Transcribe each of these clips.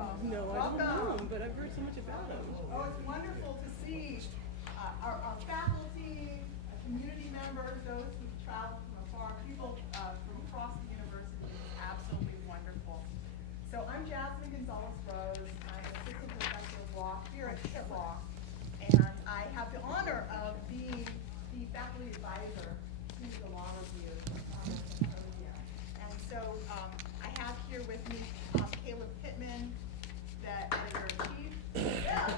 No, I don't know him, but I've heard so much about him. Oh, it's wonderful to see our faculty, community members, those who traveled from afar, people from across the university. It's absolutely wonderful. So I'm Jasmine Gonzalez-Rose. I'm assistant professor of law here at Pitt Law, and I have the honor of being the faculty advisor to the law review symposium. And so I have here with me Caleb Pittman, the editor-in-chief. Yeah.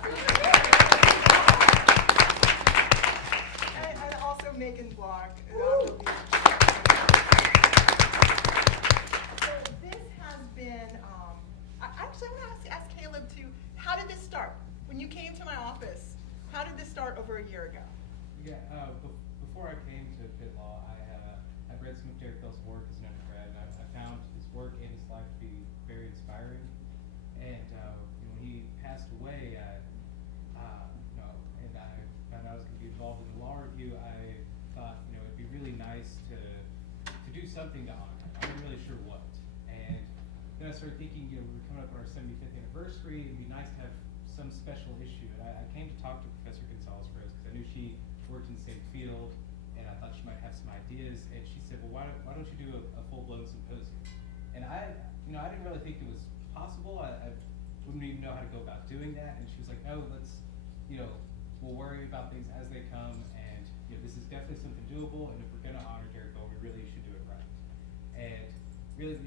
And also Megan Block. So this has been, actually I want to ask Caleb too, how did this start? When you came to my office, how did this start over a year ago? Yeah, before I came to Pitt Law, I'd read some of Derrick's work as an undergrad, and I found his work and his life to be very inspiring. And when he passed away, and I found out I was going to be involved in the law review, I thought, it'd be really nice to do something to honor him. I wasn't really sure what. And then I started thinking, we were coming up on our 75th anniversary, it'd be nice to have some special issue. And I came to talk to Professor Gonzalez-Rose because I knew she worked in the same field, and I thought she might have some ideas. And she said, well, why don't you do a full-blown symposium? And I didn't really think it was possible. I wouldn't even know how to go about doing that. And she was like, no, let's, we'll worry about things as they come. And this is definitely something doable. And if we're going to honor Derrick, we really should do it right. And really,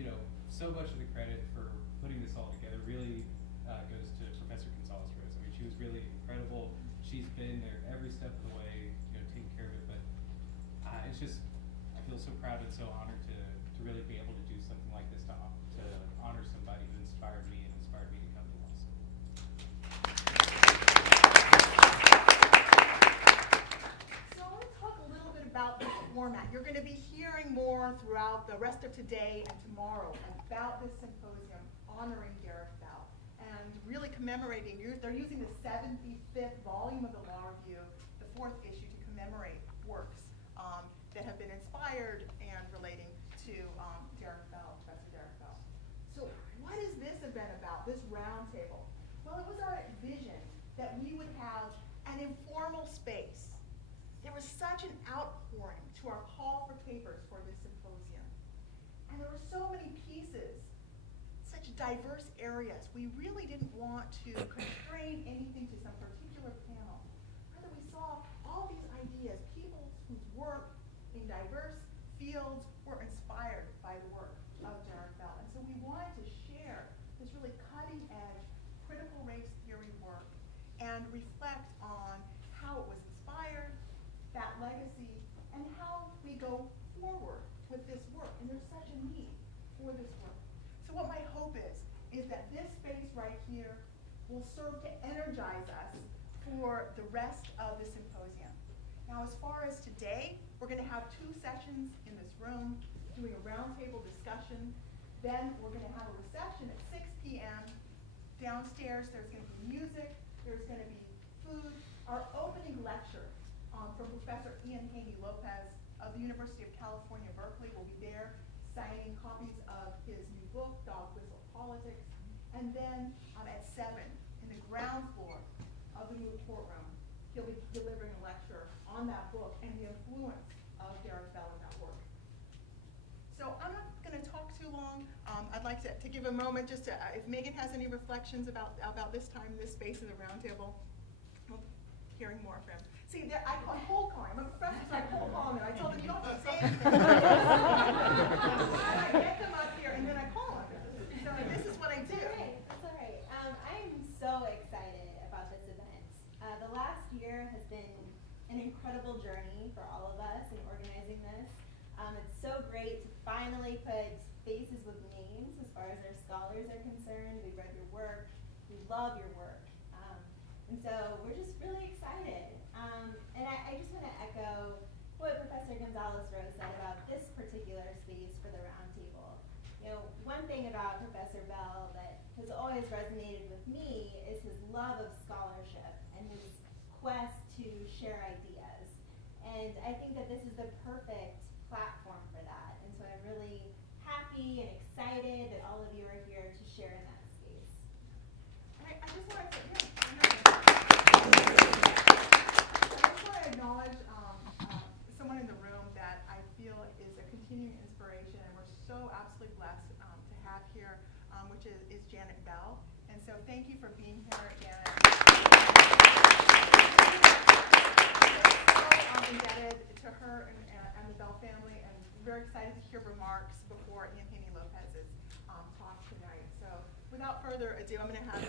so much of the credit for putting this all together really goes to Professor Gonzalez-Rose. I mean, she was really incredible. She's been there every step of the way, taking care of it. But it's just, I feel so proud and so honored to really be able to do something like this to honor somebody who inspired me and inspired me to come to law school. So I want to talk a little bit about the format. You're going to be hearing more throughout the rest of today and tomorrow about this symposium honoring Derrick Bell and really commemorating. They're using the 75th volume of the Law Review, the 4th issue, to commemorate works that have been inspired and relating to Derrick Bell, Professor Derrick Bell. So what is this event about, this roundtable? Well, it was our vision that we would have an informal space. There was such an outpouring to our call for papers for this symposium. And there were so many pieces, such diverse areas. We really didn't want to constrain anything to some particular panel. Rather, we saw all these ideas, people whose work in diverse fields were inspired by the work of Derrick Bell. And so we wanted to share this really cutting edge critical race theory work and reflect on how it was inspired, that legacy, and how we go forward with this work. And there's such a need for this work. So what my hope is that this space right here will serve to energize us for the rest of the symposium. Now, as far as today, we're going to have 2 sessions in this room doing a roundtable discussion. Then we're going to have a reception at 6 p.m. Downstairs, there's going to be music, there's going to be food. Our opening lecture from Professor Ian Haney-Lopez of the University of California, Berkeley will be there signing copies of his new book, Dog Whistle Politics. And then at 7, in the ground floor of the Moot Courtroom, he'll be delivering a lecture on that book and the influence of Derrick Bell in that work. So I'm not going to talk too long. I'd like to give a moment just to, if Megan has any reflections about this time, this space in the roundtable. Well, hearing more from him. See, I'm cold calling. I'm a professor, so I cold call them. I told them, you don't have to say anything. I get them up here, and then I call them. So this is what I do. That's all right. I'm so excited about this event. The last year has been an incredible journey for all of us in organizing this. It's so great to finally put faces with names as far as our scholars are concerned. We've read your work. We love your work. And so we're just really excited. And I just want to echo what Professor Gonzalez-Rose said about this particular space for the roundtable. One thing about Professor Bell that has always resonated with me is his love of scholarship and his quest to share ideas. And I think that this is the perfect platform for that. And so I'm really happy and excited that all of you are here to share in that space. Bell. And so thank you for being here, Janet. I'm indebted to her and the Bell family, and very excited to hear remarks before Ian Haney Lopez's talk tonight. So without further ado, I'm going to have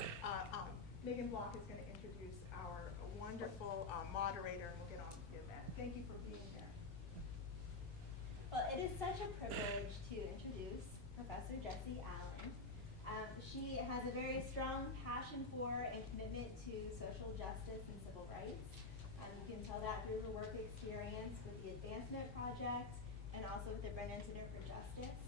Megan Block is going to introduce our wonderful moderator, and we'll get on with the event. Thank you for being here. Well, it is such a privilege to introduce Professor Jessie Allen. She has a very strong passion for and commitment to social justice and civil rights. You can tell that through her work experience with the Advancement Project and also with the Brennan Center for Justice.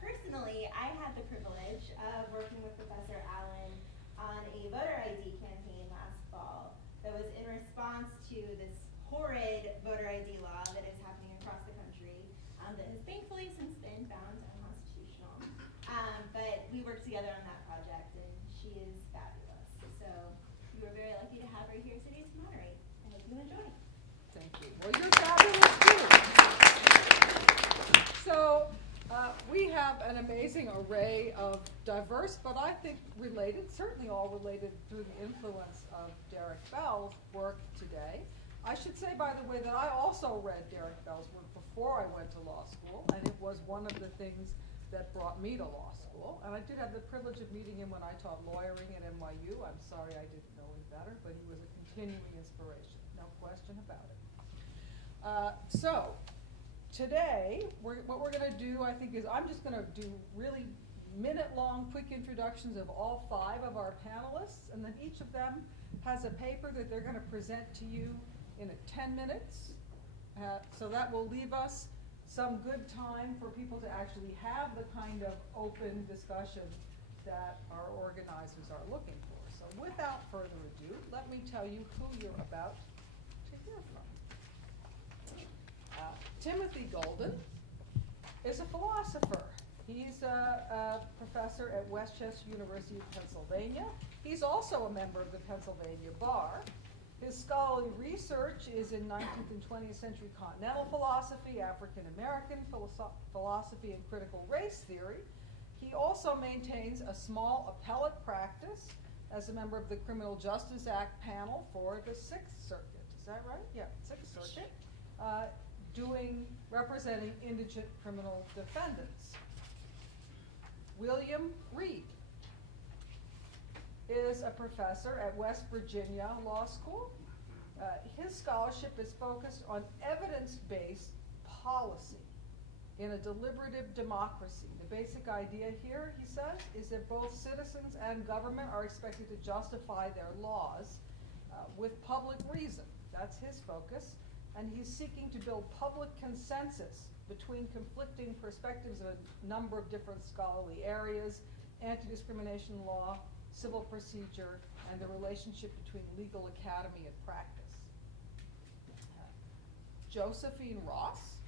Personally, I had the privilege of working with Professor Allen on a voter ID campaign last fall that was in response to this horrid voter ID law that is happening across the country that has thankfully since been found unconstitutional. But we worked together on that project, and she is fabulous. So we were very lucky to have her here today to moderate. I hope you enjoy. Thank you. Well, you're fabulous too. So we have an amazing array of diverse, but I think related, certainly all related through the influence of Derrick Bell's work today. I should say, by the way, that I also read Derrick Bell's work before I went to law school, and it was one of the things that brought me to law school. And I did have the privilege of meeting him when I taught lawyering at NYU. I'm sorry I didn't know him better, but he was a continuing inspiration, no question about it. So today, what we're going to do, I think, is I'm just going to do really minute-long quick introductions of all 5 of our panelists, and then each of them has a paper that they're going to present to you in 10 minutes. So that will leave us some good time for people to actually have the kind of open discussion that our organizers are looking for. So without further ado, let me tell you who you're about to hear from. Timothy Golden is a philosopher. He's a professor at Westchester University of Pennsylvania. He's also a member of the Pennsylvania Bar. His scholarly research is in 19th and 20th century continental philosophy, African American philosophy, and critical race theory. He also maintains a small appellate practice as a member of the Criminal Justice Act panel for the 6th Circuit. Is that right? Yeah, 6th Circuit, representing indigent criminal defendants. William Rhee is a professor at West Virginia Law School. His scholarship is focused on evidence-based policy in a deliberative democracy. The basic idea here, he says, is that both citizens and government are expected to justify their laws with public reason. That's his focus. And he's seeking to build public consensus between conflicting perspectives of a number of different scholarly areas: anti-discrimination law, civil procedure, and the relationship between legal academy and practice. Josephine Ross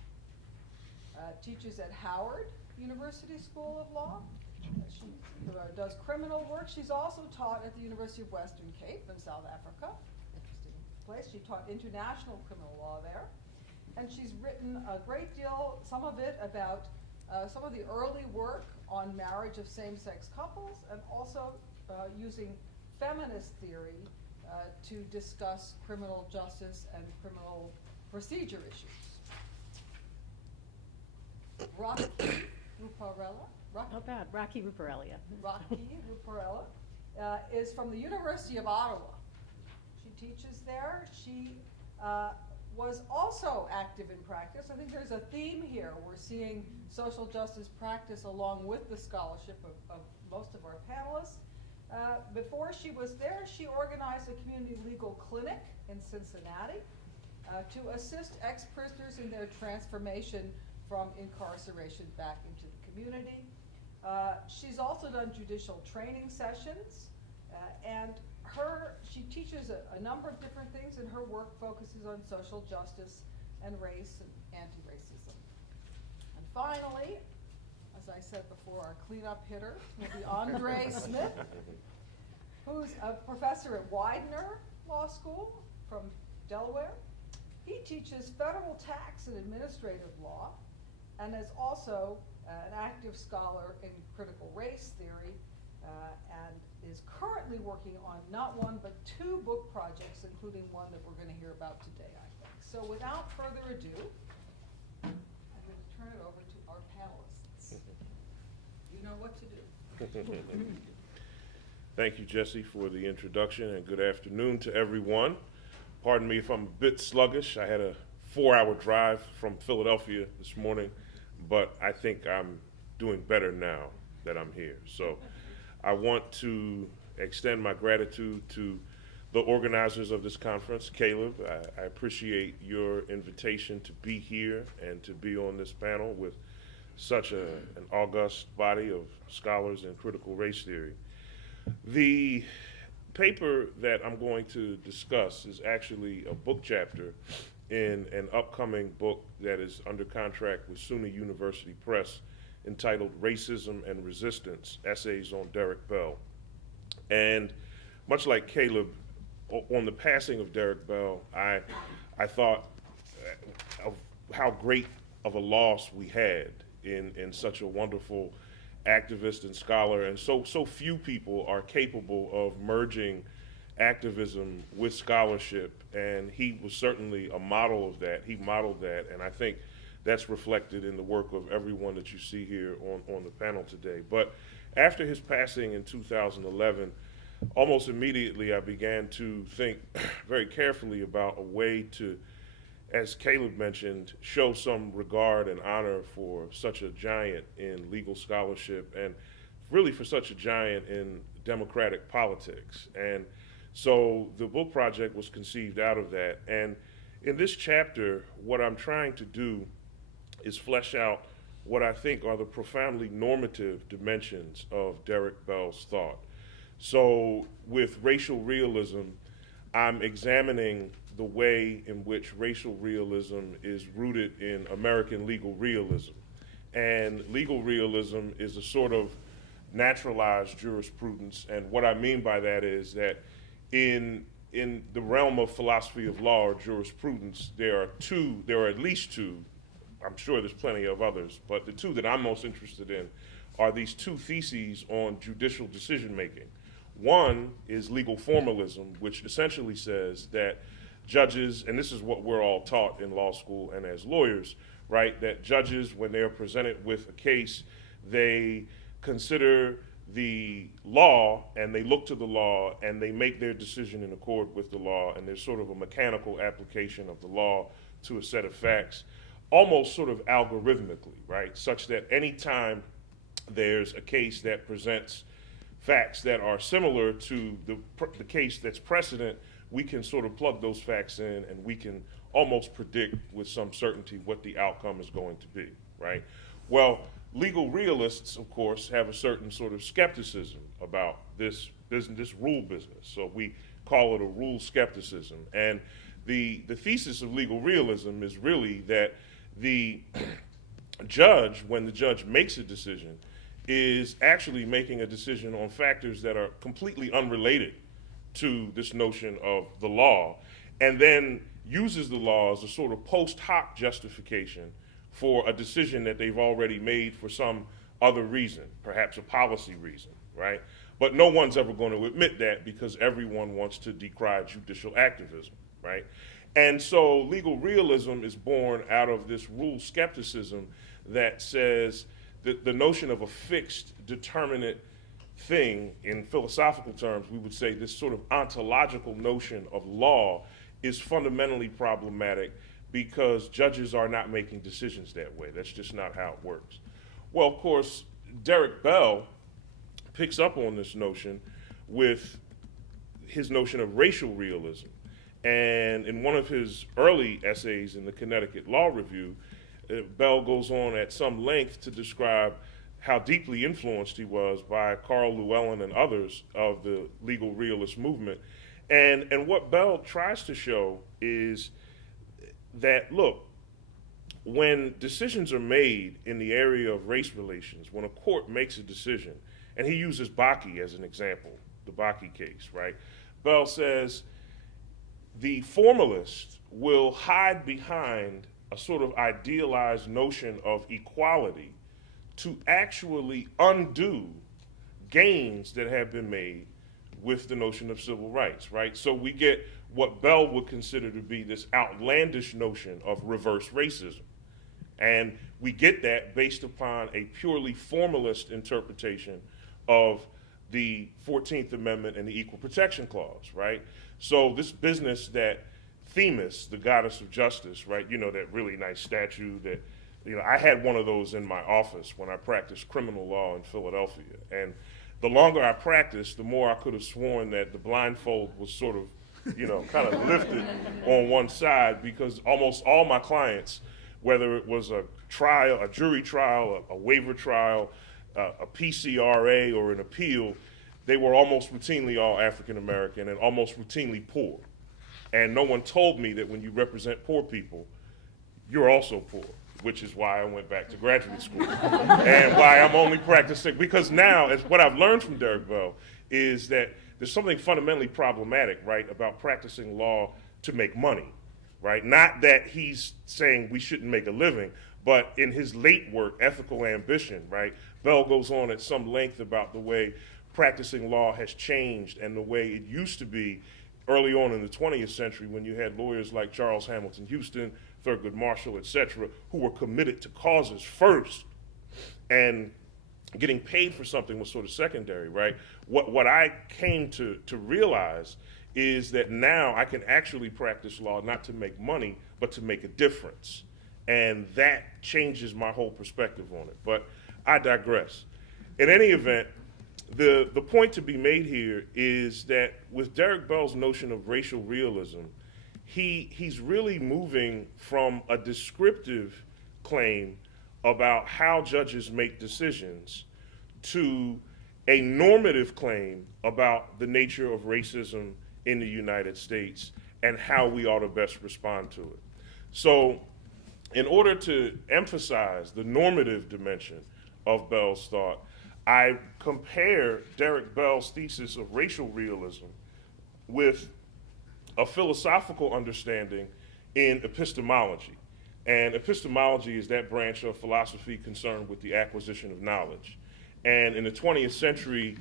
teaches at Howard University School of Law. She does criminal work. She's also taught at the University of Western Cape in South Africa. Interesting place. She taught international criminal law there. And she's written a great deal, some of it about some of the early work on marriage of same-sex couples, and also using feminist theory to discuss criminal justice and criminal procedure issues. Rakhi Ruparelia. Not bad. Rakhi Ruparelia. Rakhi Ruparelia is from the University of Ottawa. She teaches there. She was also active in practice. I think there's a theme here. We're seeing social justice practice along with the scholarship of most of our panelists. Before she was there, she organized a community legal clinic in Cincinnati to assist ex-prisoners in their transformation from incarceration back into the community. She's also done judicial training sessions, and she teaches a number of different things, and her work focuses on social justice and race and anti-racism. And finally, as I said before, our cleanup hitter will be Andre Smith, who's a professor at Widener Law School from Delaware. He teaches federal tax and administrative law, and is also an active scholar in critical race theory, and is currently working on not one but two book projects, including one that we're going to hear about today, I think. So without further ado, I'm going to turn it over to our panelists. You know what to do. Thank you, Jessie, for the introduction, and good afternoon to everyone. Pardon me if I'm a bit sluggish. I had a 4-hour drive from Philadelphia this morning, but I think I'm doing better now that I'm here. So I want to extend my gratitude to the organizers of this conference. Caleb, I appreciate your invitation to be here and to be on this panel with such an august body of scholars in critical race theory. The paper that I'm going to discuss is actually a book chapter in an upcoming book that is under contract with SUNY University Press entitled Racism and Resistance, Essays on Derrick Bell. And much like Caleb, on the passing of Derrick Bell, I thought of how great of a loss we had in such a wonderful activist and scholar, and so few people are capable of merging activism with scholarship, and he was certainly a model of that. He modeled that, and I think that's reflected in the work of everyone that you see here on the panel today. But after his passing in 2011, almost immediately I began to think very carefully about a way to, as Caleb mentioned, show some regard and honor for such a giant in legal scholarship and really for such a giant in democratic politics. And so the book project was conceived out of that. And in this chapter, what I'm trying to do is flesh out what I think are the profoundly normative dimensions of Derrick Bell's thought. So with racial realism, I'm examining the way in which racial realism is rooted in American legal realism. And legal realism is a sort of naturalized jurisprudence, and what I mean by that is that in the realm of philosophy of law or jurisprudence, there are at least two, I'm sure there's plenty of others, but the two that I'm most interested in are these two theses on judicial decision making. One is legal formalism, which essentially says that judges, and this is what we're all taught in law school and as lawyers, right, that judges, when they're presented with a case, they consider the law and they look to the law and they make their decision in accord with the law, and there's sort of a mechanical application of the law to a set of facts, almost sort of algorithmically, right, such that any time there's a case that presents facts that are similar to the case that's precedent, we can sort of plug those facts in and we can almost predict with some certainty what the outcome is going to be, right? Well, legal realists, of course, have a certain sort of skepticism about this business, this rule business. So we call it a rule skepticism. And the thesis of legal realism is really that the judge, when the judge makes a decision, is actually making a decision on factors that are completely unrelated to this notion of the law, and then uses the law as a sort of post hoc justification for a decision that they've already made for some other reason, perhaps a policy reason, right? But no one's ever going to admit that because everyone wants to decry judicial activism, right? And so legal realism is born out of this rule skepticism that says that the notion of a fixed, determinate thing, in philosophical terms, we would say this sort of ontological notion of law is fundamentally problematic because judges are not making decisions that way. That's just not how it works. Well, of course, Derrick Bell picks up on this notion with his notion of racial realism. And in one of his early essays in the Connecticut Law Review, Bell goes on at some length to describe how deeply influenced he was by Carl Llewellyn and others of the legal realist movement. And what Bell tries to show is that, look, when decisions are made in the area of race relations, when a court makes a decision, and he uses Bakke as an example, the Bakke case, right? Bell says the formalist will hide behind a sort of idealized notion of equality to actually undo gains that have been made with the notion of civil rights, right? So we get what Bell would consider to be this outlandish notion of reverse racism. And we get that based upon a purely formalist interpretation of the 14th Amendment and the Equal Protection Clause, right? So this business that Themis, the goddess of justice, right, you know, that really nice statue that, you know, I had one of those in my office when I practiced criminal law in Philadelphia. And the longer I practiced, the more I could have sworn that the blindfold was sort of, you know, kind of lifted on one side, because almost all my clients, whether it was a trial, a jury trial, a waiver trial, a PCRA, or an appeal, they were almost routinely all African American and almost routinely poor. And no one told me that when you represent poor people, you're also poor, which is why I went back to graduate school and why I'm only practicing. Because now, as what I've learned from Derrick Bell is that there's something fundamentally problematic, right, about practicing law to make money, right? Not that he's saying we shouldn't make a living, but in his late work, Ethical Ambition, right, Bell goes on at some length about the way practicing law has changed and the way it used to be early on in the 20th century, when you had lawyers like Charles Hamilton Houston, Thurgood Marshall, et cetera, who were committed to causes first, and getting paid for something was sort of secondary, right? What I came to realize is that now I can actually practice law not to make money, but to make a difference. And that changes my whole perspective on it. But I digress. In any event, the point to be made here is that with Derrick Bell's notion of racial realism, he's really moving from a descriptive claim about how judges make decisions to a normative claim about the nature of racism in the United States and how we ought to best respond to it. So in order to emphasize the normative dimension of Bell's thought, I compare Derrick Bell's thesis of racial realism with a philosophical understanding in epistemology. And epistemology is that branch of philosophy concerned with the acquisition of knowledge. And in the 20th century,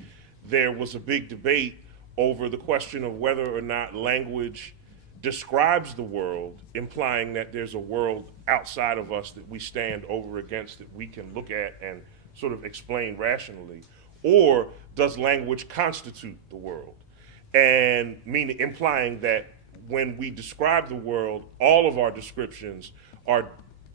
there was a big debate over the question of whether or not language describes the world, implying that there's a world outside of us that we stand over against, that we can look at and sort of explain rationally, or does language constitute the world? And meaning implying that when we describe the world, all of our descriptions are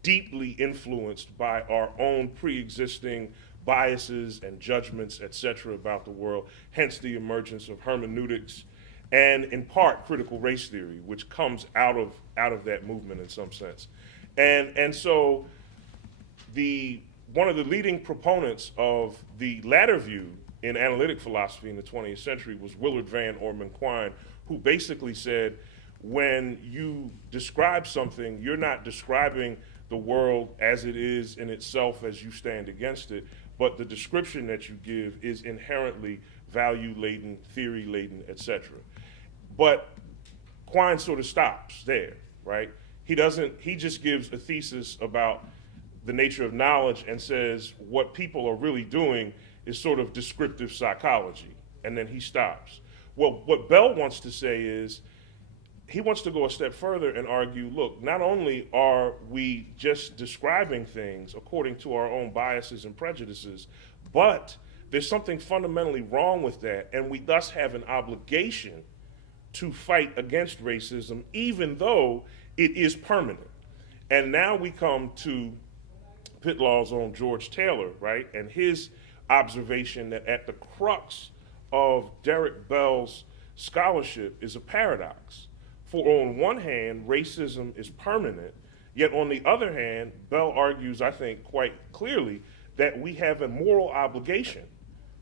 deeply influenced by our own pre-existing biases and judgments, et cetera, about the world, hence the emergence of hermeneutics and, in part, critical race theory, which comes out of that movement in some sense. And so one of the leading proponents of the latter view in analytic philosophy in the 20th century was Willard Van Orman Quine, who basically said, when you describe something, you're not describing the world as it is in itself as you stand against it, but the description that you give is inherently value-laden, theory-laden, et cetera. But Quine sort of stops there, right? He just gives a thesis about the nature of knowledge and says what people are really doing is sort of descriptive psychology, and then he stops. Well, what Bell wants to say is, he wants to go a step further and argue, look, not only are we just describing things according to our own biases and prejudices, but there's something fundamentally wrong with that, and we thus have an obligation to fight against racism, even though it is permanent. And now we come to Pitt Law's own George Taylor, right, and his observation that at the crux of Derrick Bell's scholarship is a paradox. For on one hand, racism is permanent, yet on the other hand, Bell argues, I think, quite clearly that we have a moral obligation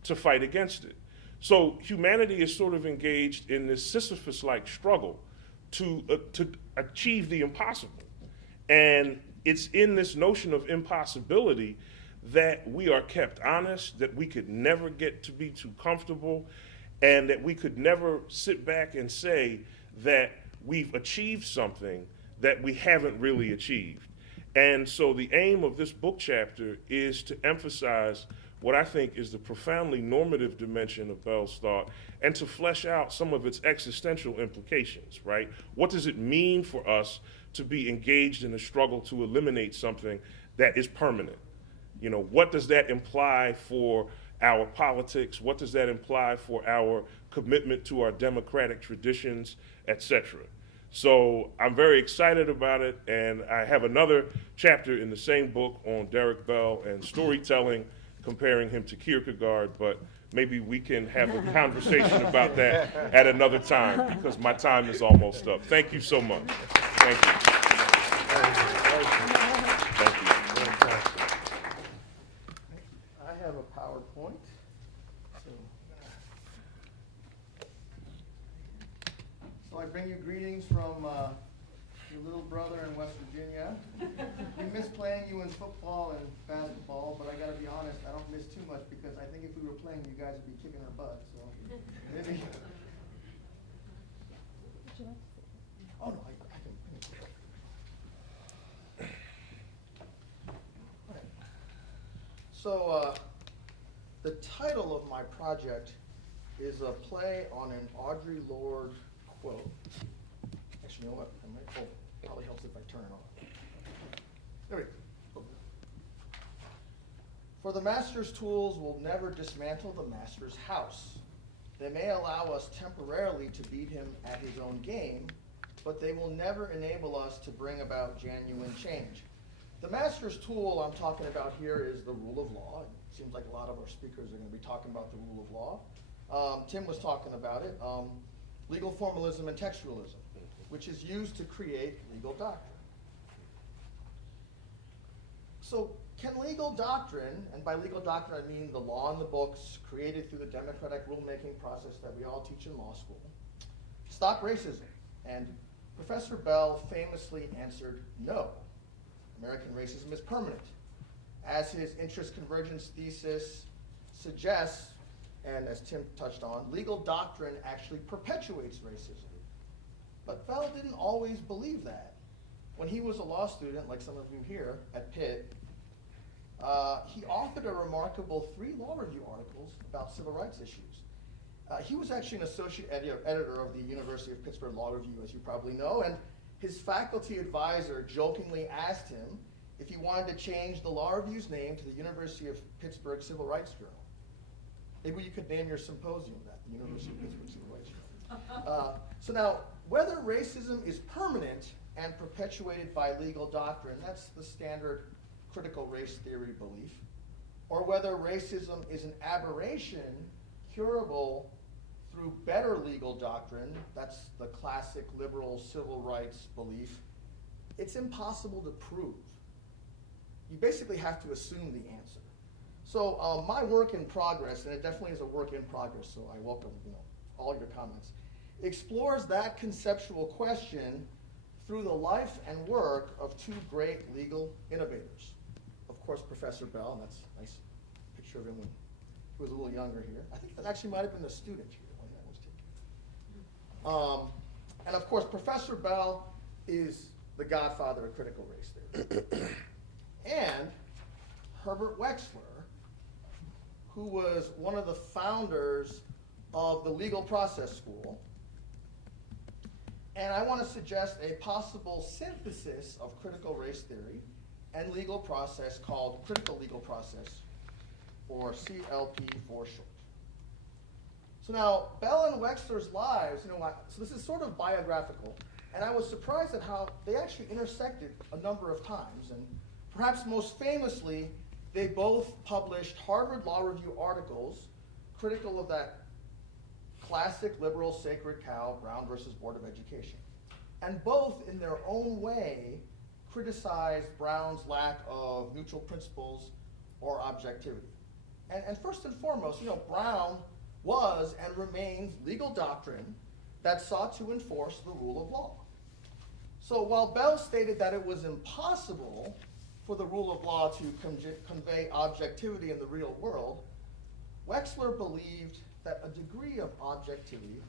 to fight against it. So humanity is sort of engaged in this Sisyphus-like struggle to achieve the impossible. And it's in this notion of impossibility that we are kept honest, that we could never get to be too comfortable, and that we could never sit back and say that we've achieved something that we haven't really achieved. And so the aim of this book chapter is to emphasize what I think is the profoundly normative dimension of Bell's thought and to flesh out some of its existential implications, right? What does it mean for us to be engaged in a struggle to eliminate something that is permanent? You know, what does that imply for our politics? What does that imply for our commitment to our democratic traditions, et cetera? So I'm very excited about it, and I have another chapter in the same book on Derrick Bell and storytelling, comparing him to Kierkegaard, but maybe we can have a conversation about that at another time, because my time is almost up. Thank you so much. Thank you. Thank you. I have a PowerPoint. So I bring you greetings from your little brother in West Virginia. We miss playing you in football and basketball, but I gotta be honest, I don't miss too much because I think if we were playing, you guys would be kicking our butt, so maybe. Oh, no, I can. All right. So, the title of my project is a play on an Audre Lorde quote. Actually, you know what? Probably helps if I turn it on. There we go. For the master's tools will never dismantle the master's house. They may allow us temporarily to beat him at his own game, but they will never enable us to bring about genuine change. The master's tool I'm talking about here is the rule of law. It seems like a lot of our speakers are going to be talking about the rule of law. Tim was talking about it. Legal formalism and textualism, which is used to create legal doctrine. So can legal doctrine, and by legal doctrine I mean the law in the books created through the democratic rulemaking process that we all teach in law school, stop racism? And Professor Bell famously answered no. American racism is permanent. As his interest convergence thesis suggests, and as Tim touched on, legal doctrine actually perpetuates racism. But Bell didn't always believe that. When he was a law student, like some of you here at Pitt, he authored a remarkable 3 law review articles about civil rights issues. He was actually an associate editor of the University of Pittsburgh Law Review, as you probably know, and his faculty advisor jokingly asked him if he wanted to change the Law Review's name to the University of Pittsburgh Civil Rights Journal. Maybe you could name your symposium that, the University of Pittsburgh Civil Rights Journal. So now, whether racism is permanent and perpetuated by legal doctrine, that's the standard critical race theory belief, or whether racism is an aberration curable through better legal doctrine, that's the classic liberal civil rights belief, it's impossible to prove. You basically have to assume the answer. So my work in progress, and it definitely is a work in progress, so I welcome all your comments, explores that conceptual question through the life and work of 2 great legal innovators. Of course, Professor Bell, and that's a nice picture of him when he was a little younger here. I think that actually might have been the student here when that was taken. And of course, Professor Bell is the godfather of critical race theory. And Herbert Wechsler, who was one of the founders of the Legal Process School. And I want to suggest a possible synthesis of critical race theory and legal process called critical legal process, or CLP for short. So now, Bell and Wechsler's lives, so this is sort of biographical, and I was surprised at how they actually intersected a number of times, and perhaps most famously, they both published Harvard Law Review articles critical of that classic liberal sacred cow, Brown versus Board of Education. And both, in their own way, criticized Brown's lack of neutral principles or objectivity. And first and foremost, Brown was and remains legal doctrine that sought to enforce the rule of law. So while Bell stated that it was impossible for the rule of law to convey objectivity in the real world, Wechsler believed that a degree of objectivity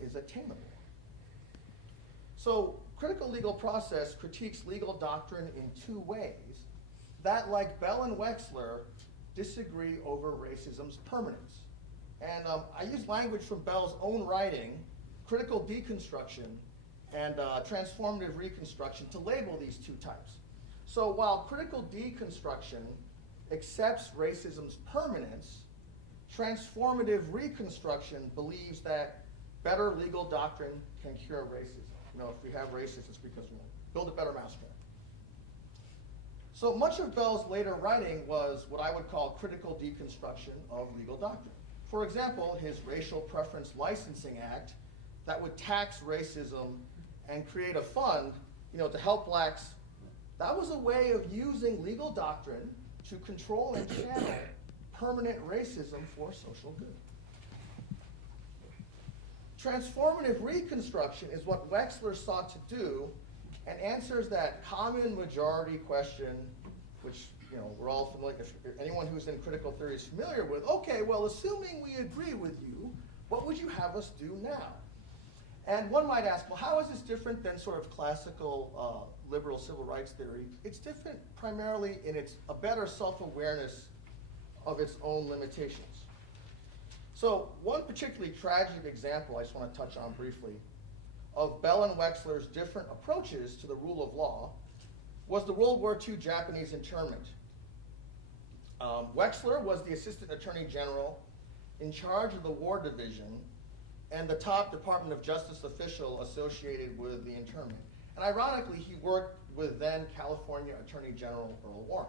is attainable. So critical legal process critiques legal doctrine in 2 ways that, like Bell and Wechsler, disagree over racism's permanence. And I use language from Bell's own writing, critical deconstruction and transformative reconstruction, to label these two types. So while critical deconstruction accepts racism's permanence, transformative reconstruction believes that better legal doctrine can cure racism. You know, if we have racism, it's because we build a better mousetrap. So much of Bell's later writing was what I would call critical deconstruction of legal doctrine. For example, his Racial Preference Licensing Act that would tax racism and create a fund, you know, to help blacks. That was a way of using legal doctrine to control and channel permanent racism for social good. Transformative reconstruction is what Wexler sought to do and answers that common majority question, which, you know, we're all familiar, if anyone who's in critical theory is familiar with. Okay, well, assuming we agree with you, what would you have us do now? And one might ask, well, how is this different than sort of classical liberal civil rights theory? It's different primarily in a better self-awareness of its own limitations. So one particularly tragic example I just want to touch on briefly of Bell and Wexler's different approaches to the rule of law was the World War II Japanese internment. Wexler was the Assistant Attorney General in charge of the War Division and the top Department of Justice official associated with the internment. And ironically, he worked with then California Attorney General Earl Warren.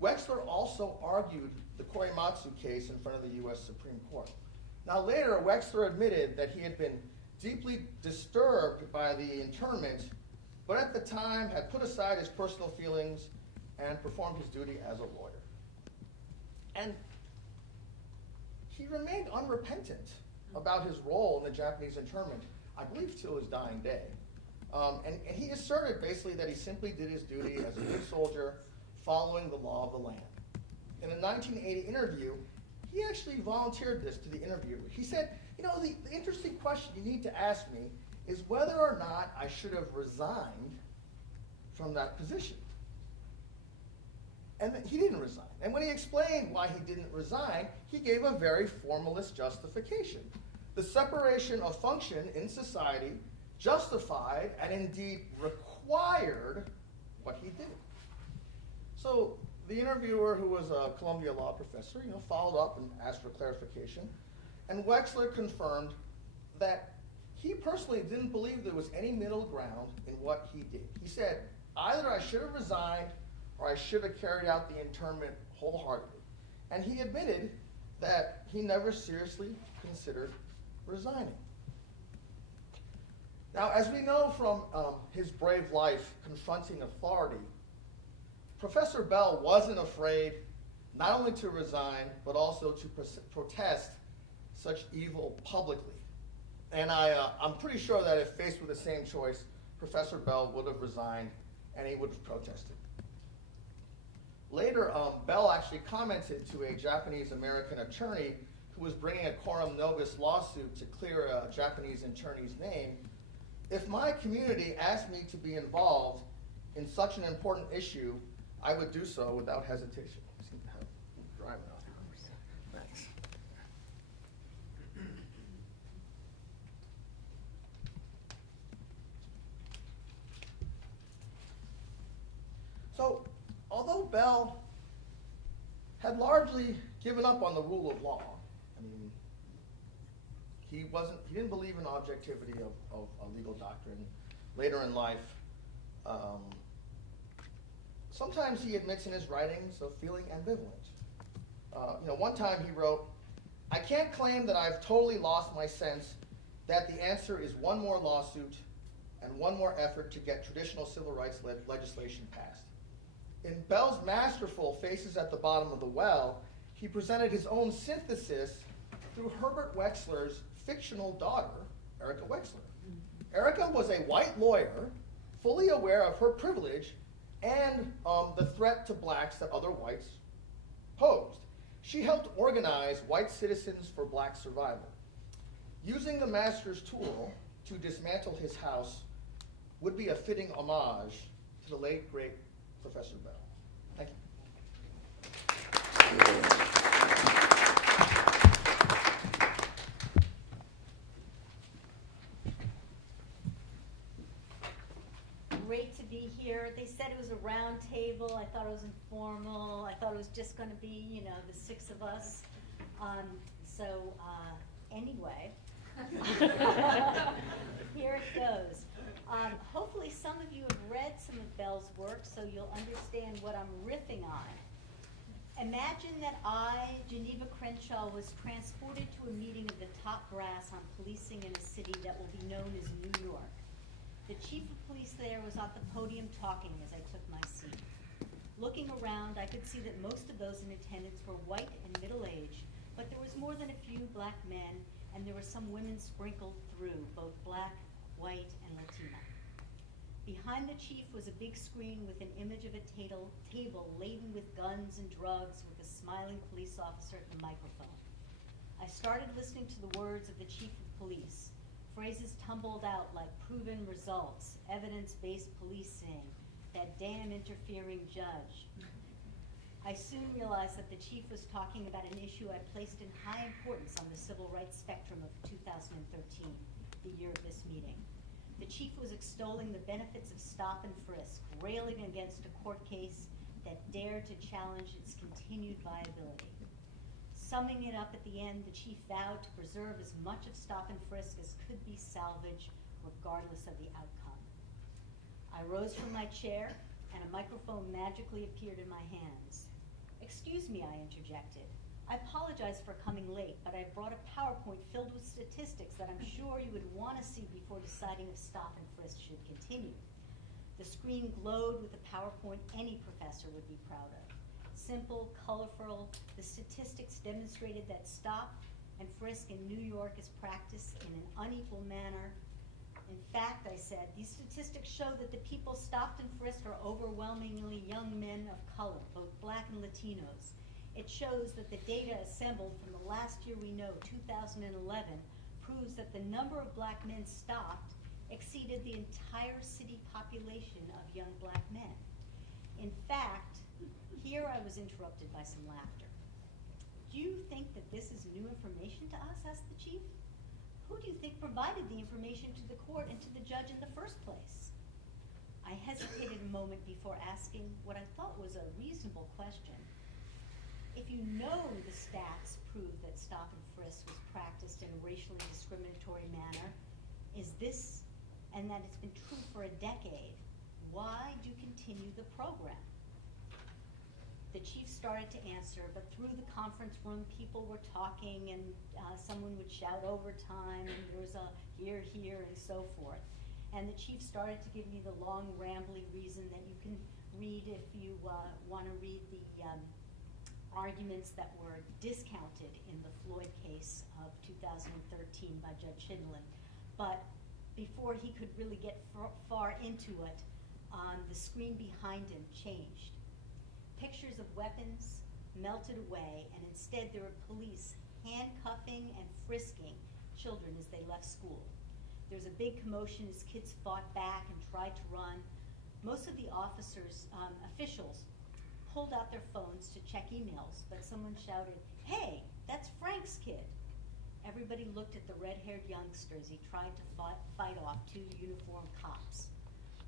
Wexler also argued the Korematsu case in front of the US Supreme Court. Now later, Wexler admitted that he had been deeply disturbed by the internment, but at the time had put aside his personal feelings and performed his duty as a lawyer. And he remained unrepentant about his role in the Japanese internment, I believe till his dying day. And he asserted basically that he simply did his duty as a good soldier following the law of the land. In a 1980 interview, he actually volunteered this to the interviewer. He said, you know, the interesting question you need to ask me is whether or not I should have resigned from that position. And he didn't resign. And when he explained why he didn't resign, he gave a very formalist justification. The separation of function in society justified and indeed required what he did. So the interviewer, who was a Columbia law professor, you know, followed up and asked for clarification. And Wexler confirmed that he personally didn't believe there was any middle ground in what he did. He said, either I should have resigned or I should have carried out the internment wholeheartedly. And he admitted that he never seriously considered resigning. Now, as we know from his brave life confronting authority, Professor Bell wasn't afraid not only to resign, but also to protest such evil publicly. And I'm pretty sure that if faced with the same choice, Professor Bell would have resigned and he would have protested. Later, Bell actually commented to a Japanese-American attorney who was bringing a coram nobis lawsuit to clear a Japanese attorney's name, if my community asked me to be involved in such an important issue, I would do so without hesitation. I seem to have driving off. Thanks. So, although Bell had largely given up on the rule of law, I mean, he didn't believe in objectivity of legal doctrine. Later in life, sometimes he admits in his writings of feeling ambivalent. One time he wrote, I can't claim that I've totally lost my sense that the answer is one more lawsuit and one more effort to get traditional civil rights legislation passed. In Bell's masterful Faces at the Bottom of the Well, he presented his own synthesis through Herbert Wexler's fictional daughter, Erica Wexler. Erica was a white lawyer, fully aware of her privilege and the threat to blacks that other whites posed. She helped organize white citizens for black survival. Using the master's tool to dismantle his house would be a fitting homage to the late, great Professor Bell. Thank you. Great to be here. They said it was a round table. I thought it was informal. I thought it was just going to be, you know, the six of us. Anyway, here it goes. Hopefully some of you have read some of Belle's work, so you'll understand what I'm riffing on. Imagine that I, Geneva Crenshaw, was transported to a meeting of the top brass on policing in a city that will be known as New York. The chief of police there was at the podium talking as I took my seat. Looking around, I could see that most of those in attendance were white and middle-aged, but there was more than a few black men, and there were some women sprinkled through, both black, white, and Latina. Behind the chief was a big screen with an image of a table laden with guns and drugs, with a smiling police officer and a microphone. I started listening to the words of the chief of police. Phrases tumbled out like proven results, evidence-based policing, that damn interfering judge. I soon realized that the chief was talking about an issue I placed in high importance on the civil rights spectrum of 2013, the year of this meeting. The chief was extolling the benefits of stop and frisk, railing against a court case that dared to challenge its continued viability. Summing it up at the end, the chief vowed to preserve as much of stop and frisk as could be salvaged, regardless of the outcome. I rose from my chair, and a microphone magically appeared in my hands. "Excuse me," I interjected. "I apologize for coming late, but I brought a PowerPoint filled with statistics that I'm sure you would want to see before deciding if stop and frisk should continue." The screen glowed with a PowerPoint any professor would be proud of. Simple, colorful, the statistics demonstrated that stop and frisk in New York is practiced in an unequal manner. In fact, I said, these statistics show that the people stopped and frisked are overwhelmingly young men of color, both black and Latinos. It shows that the data assembled from the last year we know, 2011, proves that the number of black men stopped exceeded the entire city population of young black men. In fact, here I was interrupted by some laughter. "Do you think that this is new information to us?" asked the chief. "Who do you think provided the information to the court and to the judge in the first place?" I hesitated a moment before asking what I thought was a reasonable question. If you know the stats prove that stop and frisk was practiced in a racially discriminatory manner, and that it's been true for a decade, why do you continue the program? The chief started to answer, but through the conference room, people were talking, and someone would shout overtime, and there was a here, and so forth. And the chief started to give me the long, rambly reason that you can read if you want to read the arguments that were discounted in the Floyd case of 2013 by Judge Hidlin. But before he could really get far into it, the screen behind him changed. Pictures of weapons melted away, and instead there were police handcuffing and frisking children as they left school. There was a big commotion as kids fought back and tried to run. Most of the officials pulled out their phones to check emails, but someone shouted, "Hey, that's Frank's kid." Everybody looked at the red-haired youngster as he tried to fight off two uniformed cops.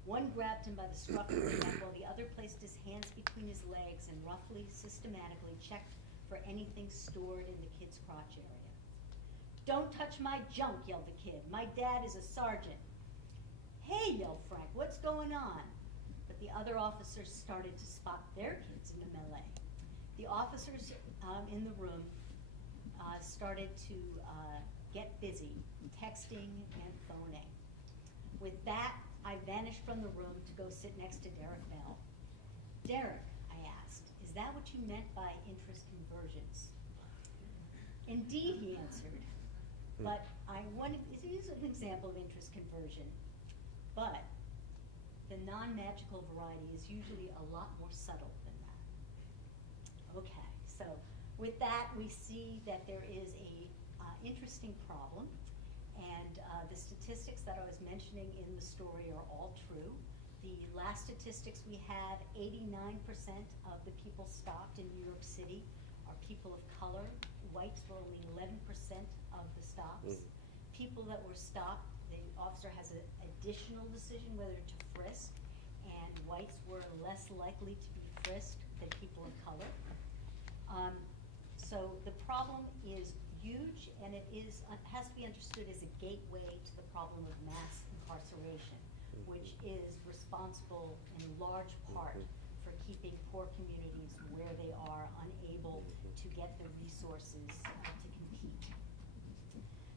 One grabbed him by the scruff of the neck while the other placed his hands between his legs and roughly, systematically checked for anything stored in the kid's crotch area. "Don't touch my junk," yelled the kid. "My dad is a sergeant." "Hey," yelled Frank, "what's going on?" But the other officers started to spot their kids in the melee. The officers in the room started to get busy, texting and phoning. With that, I vanished from the room to go sit next to Derrick Bell. "Derrick," I asked, "is that what you meant by interest conversions?" "Indeed," he answered, "but it is an example of interest conversion, but the non-magical variety is usually a lot more subtle than that." Okay, so with that, we see that there is a interesting problem. And the statistics that I was mentioning in the story are all true. The last statistics we had, 89% of the people stopped in New York City are people of color. Whites were only 11% of the stops. People that were stopped, the officer has an additional decision whether to frisk, and whites were less likely to be frisked than people of color. So the problem is huge, and it has to be understood as a gateway to the problem of mass incarceration, which is responsible in large part for keeping poor communities where they are unable to get the resources to compete.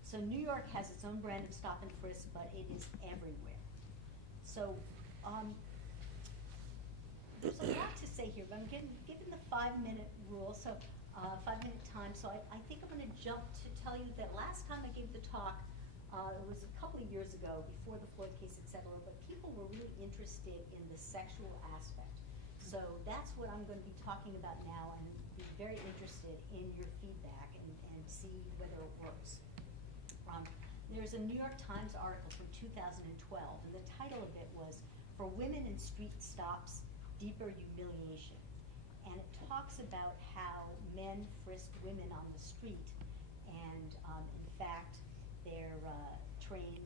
So New York has its own brand of stop and frisk, but it is everywhere. So there's a lot to say here, but I'm given the 5-minute rule, so 5-minute time. So I think I'm going to jump to tell you that last time I gave the talk, it was a couple of years ago, before the Floyd case, et cetera, but people were really interested in the sexual aspect. So that's what I'm going to be talking about now, and be very interested in your feedback and see whether it works. There's a New York Times article from 2012, and the title of it was, "For Women in Street Stops, Deeper Humiliation." And it talks about how men frisk women on the street, and in fact, they're trained,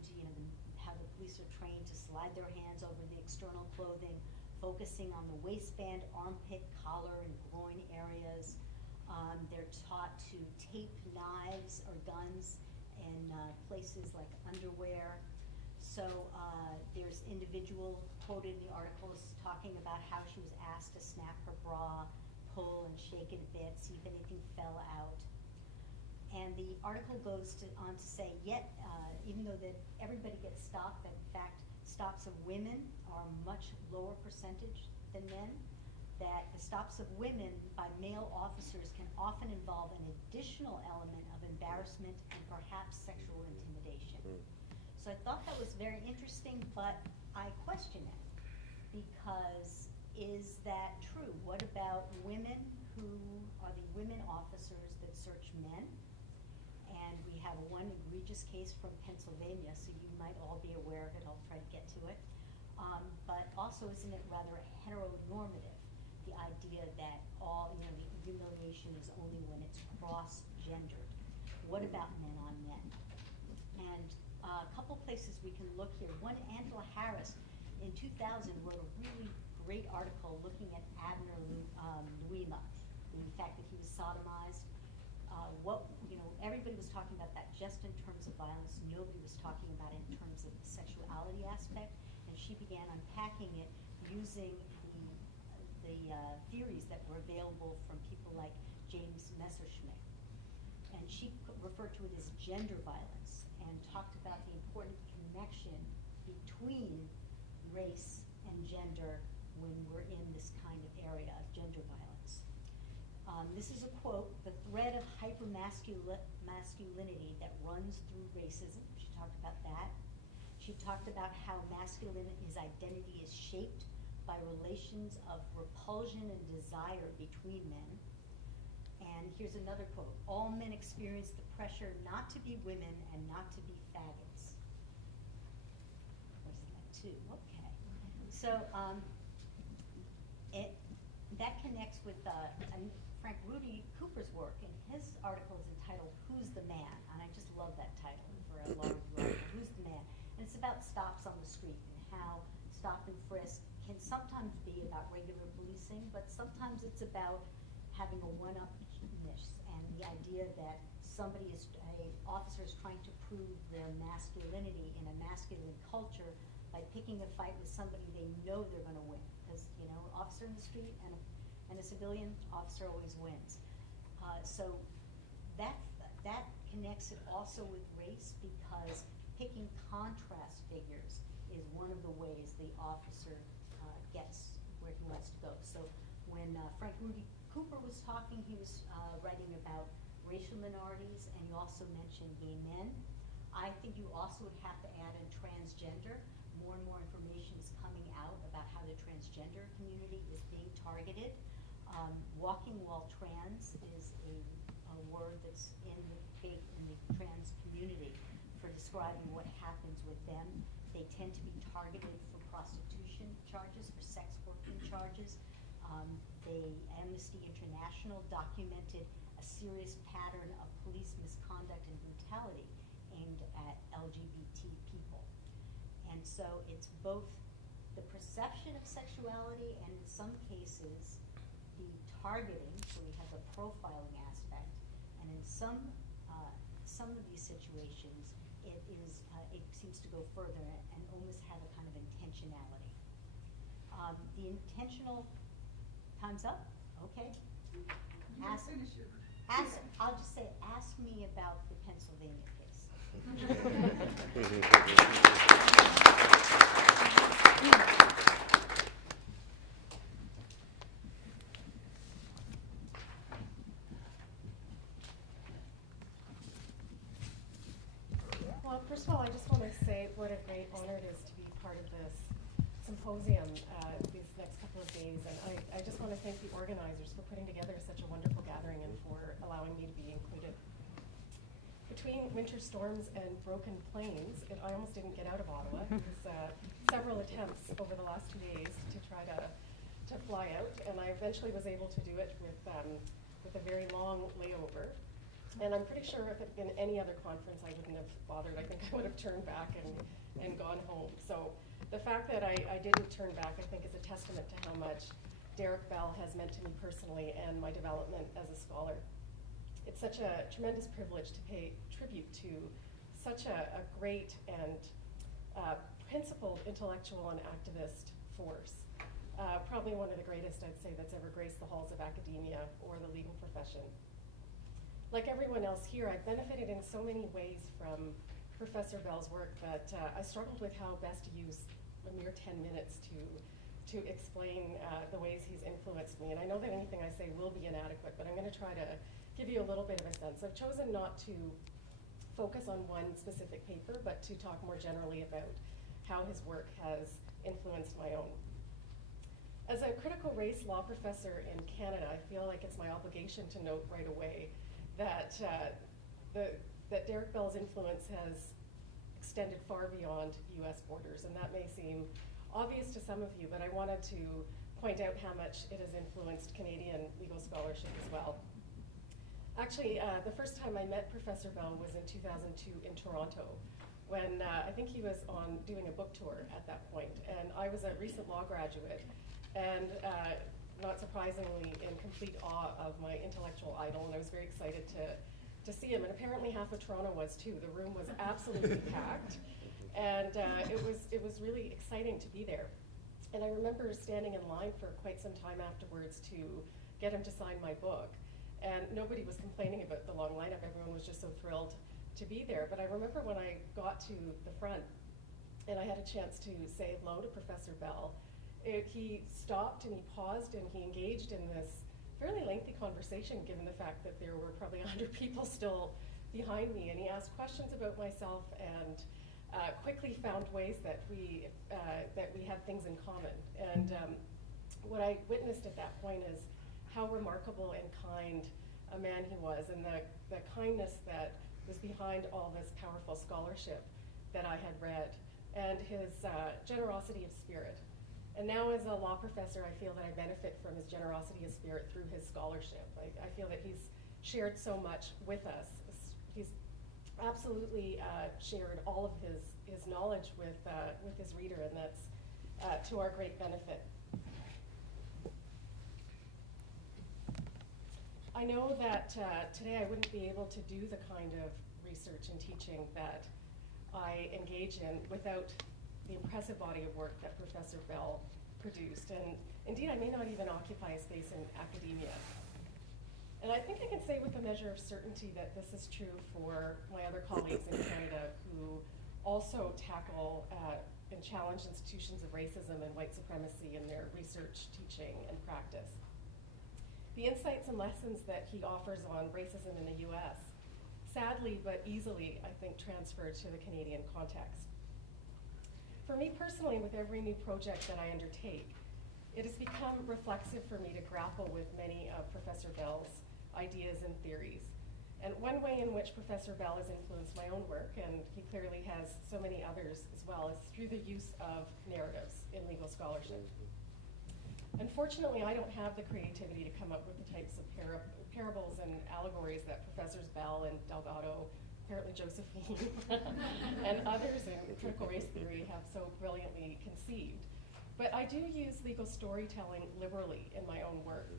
how the police are trained to slide their hands over the external clothing, focusing on the waistband, armpit, collar, and groin areas. They're taught to tape knives or guns in places like underwear. So there's individual quoted in the articles talking about how she was asked to snap her bra, pull and shake it a bit, see if anything fell out. And the article goes on to say, yet, even though that everybody gets stopped, that in fact stops of women are a much lower percentage than men, that the stops of women by male officers can often involve an additional element of embarrassment and perhaps sexual intimidation. So I thought that was very interesting, but I question it, because is that true? What about women who are the women officers that search men? And we have one egregious case from Pennsylvania, so you might all be aware of it. I'll try to get to it. But also, isn't it rather heteronormative, the idea that all, the humiliation is only when it's cross-gendered? What about men on men? And a couple places we can look here. One, Angela Harris in 2000 wrote a really great article looking at Abner Louima, the fact that he was sodomized. Everybody was talking about that just in terms of violence. Nobody was talking about it in terms of the sexuality aspect. And she began unpacking it using the theories that were available from people like James Messerschmidt. And she referred to it as gender violence and talked about the important connection between race and gender when we're in this kind of area of gender violence. This is a quote: "The thread of hypermasculinity that runs through racism." She talked about that. She talked about how his identity is shaped by relations of repulsion and desire between men. And here's another quote: "All men experience the pressure not to be women and not to be faggots." Where's that too? Okay. So that connects with Frank Rudy Cooper's work, and his article is entitled "Who's the Man?" And I just love that title for a law review article, "Who's the Man?" And it's about stops on the street and how stop and frisk can sometimes be about regular policing, but sometimes it's about having a one-upness and the idea that an officer is trying to prove their masculinity in a masculine culture by picking a fight with somebody they know they're going to win. Because, officer in the street and a civilian officer always wins. So that connects it also with race, because picking contrast figures is one of the ways the officer gets where he wants to go. So when Frank Rudy Cooper was talking, he was writing about racial minorities, and he also mentioned gay men. I think you also would have to add in transgender. More and more information is coming out about how the transgender community is being targeted. Walking while trans is a word that's in the trans community for describing what happens with them. They tend to be targeted for prostitution charges, for sex working charges, Amnesty International documented a serious pattern of police misconduct and brutality aimed at LGBT people. And so it's both the perception of sexuality and in some cases the targeting, so we have the profiling aspect, and in some of these situations it seems to go further and almost have a kind of intentionality. The intentional, time's up, okay? I'll just say, ask me about the Pennsylvania case. Well, first of all, I just want to say what a great honor it is to be part of this symposium these next couple of days. And I just want to thank the organizers for putting together such a wonderful gathering and for allowing me to be included. Between winter storms and broken planes, I almost didn't get out of Ottawa. It was several attempts over the last 2 days to try to fly out, and I eventually was able to do it with a very long layover. And I'm pretty sure if it had been any other conference, I wouldn't have bothered. I think I would have turned back and gone home. So the fact that I didn't turn back, I think, is a testament to how much Derrick Bell has meant to me personally and my development as a scholar. It's such a tremendous privilege to pay tribute to such a great and principled intellectual and activist force. Probably one of the greatest, I'd say, that's ever graced the halls of academia or the legal profession. Like everyone else here, I've benefited in so many ways from Professor Bell's work that I struggled with how best to use a mere 10 minutes to explain the ways he's influenced me. And I know that anything I say will be inadequate, but I'm going to try to give you a little bit of a sense. I've chosen not to focus on one specific paper, but to talk more generally about how his work has influenced my own. As a critical race law professor in Canada, I feel like it's my obligation to note right away that that Derrick Bell's influence has extended far beyond US borders, and that may seem obvious to some of you, but I wanted to point out how much it has influenced Canadian legal scholarship as well. Actually, the first time I met Professor Bell was in 2002 in Toronto, when I think he was doing a book tour at that point, and I was a recent law graduate, and not surprisingly in complete awe of my intellectual idol, and I was very excited to see him, and apparently half of Toronto was too. The room was absolutely packed, and it was really exciting to be there. And I remember standing in line for quite some time afterwards to get him to sign my book, and nobody was complaining about the long lineup. Everyone was just so thrilled to be there. But I remember when I got to the front and I had a chance to say hello to Professor Bell, he stopped and he paused and he engaged in this fairly lengthy conversation, given the fact that there were probably 100 people still behind me, and he asked questions about myself and quickly found ways that we had things in common. And what I witnessed at that point is how remarkable and kind a man he was, and the kindness that was behind all this powerful scholarship that I had read, and his generosity of spirit. And now as a law professor, I feel that I benefit from his generosity of spirit through his scholarship. I feel that he's shared so much with us. He's absolutely shared all of his knowledge with his reader, and that's to our great benefit. I know that today I wouldn't be able to do the kind of research and teaching that I engage in without the impressive body of work that Professor Bell produced. And indeed, I may not even occupy a space in academia. And I think I can say with a measure of certainty that this is true for my other colleagues in Canada who also tackle and challenge institutions of racism and white supremacy in their research, teaching, and practice. The insights and lessons that he offers on racism in the US, sadly but easily, I think, transfer to the Canadian context. For me personally, with every new project that I undertake, it has become reflexive for me to grapple with many of Professor Bell's ideas and theories. And one way in which Professor Bell has influenced my own work, and he clearly has so many others as well, is through the use of narratives in legal scholarship. Unfortunately, I don't have the creativity to come up with the types of parables and allegories that Professors Bell and Delgado, apparently Josephine, and others in critical race theory have so brilliantly conceived. But I do use legal storytelling liberally in my own work.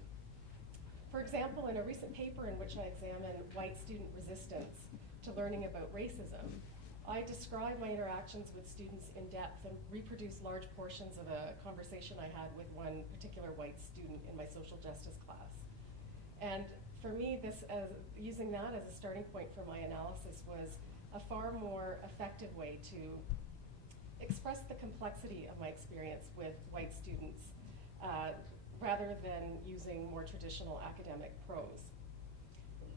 For example, in a recent paper in which I examine white student resistance to learning about racism, I describe my interactions with students in depth and reproduce large portions of a conversation I had with one particular white student in my social justice class. And for me, using that as a starting point for my analysis was a far more effective way to express the complexity of my experience with white students rather than using more traditional academic prose.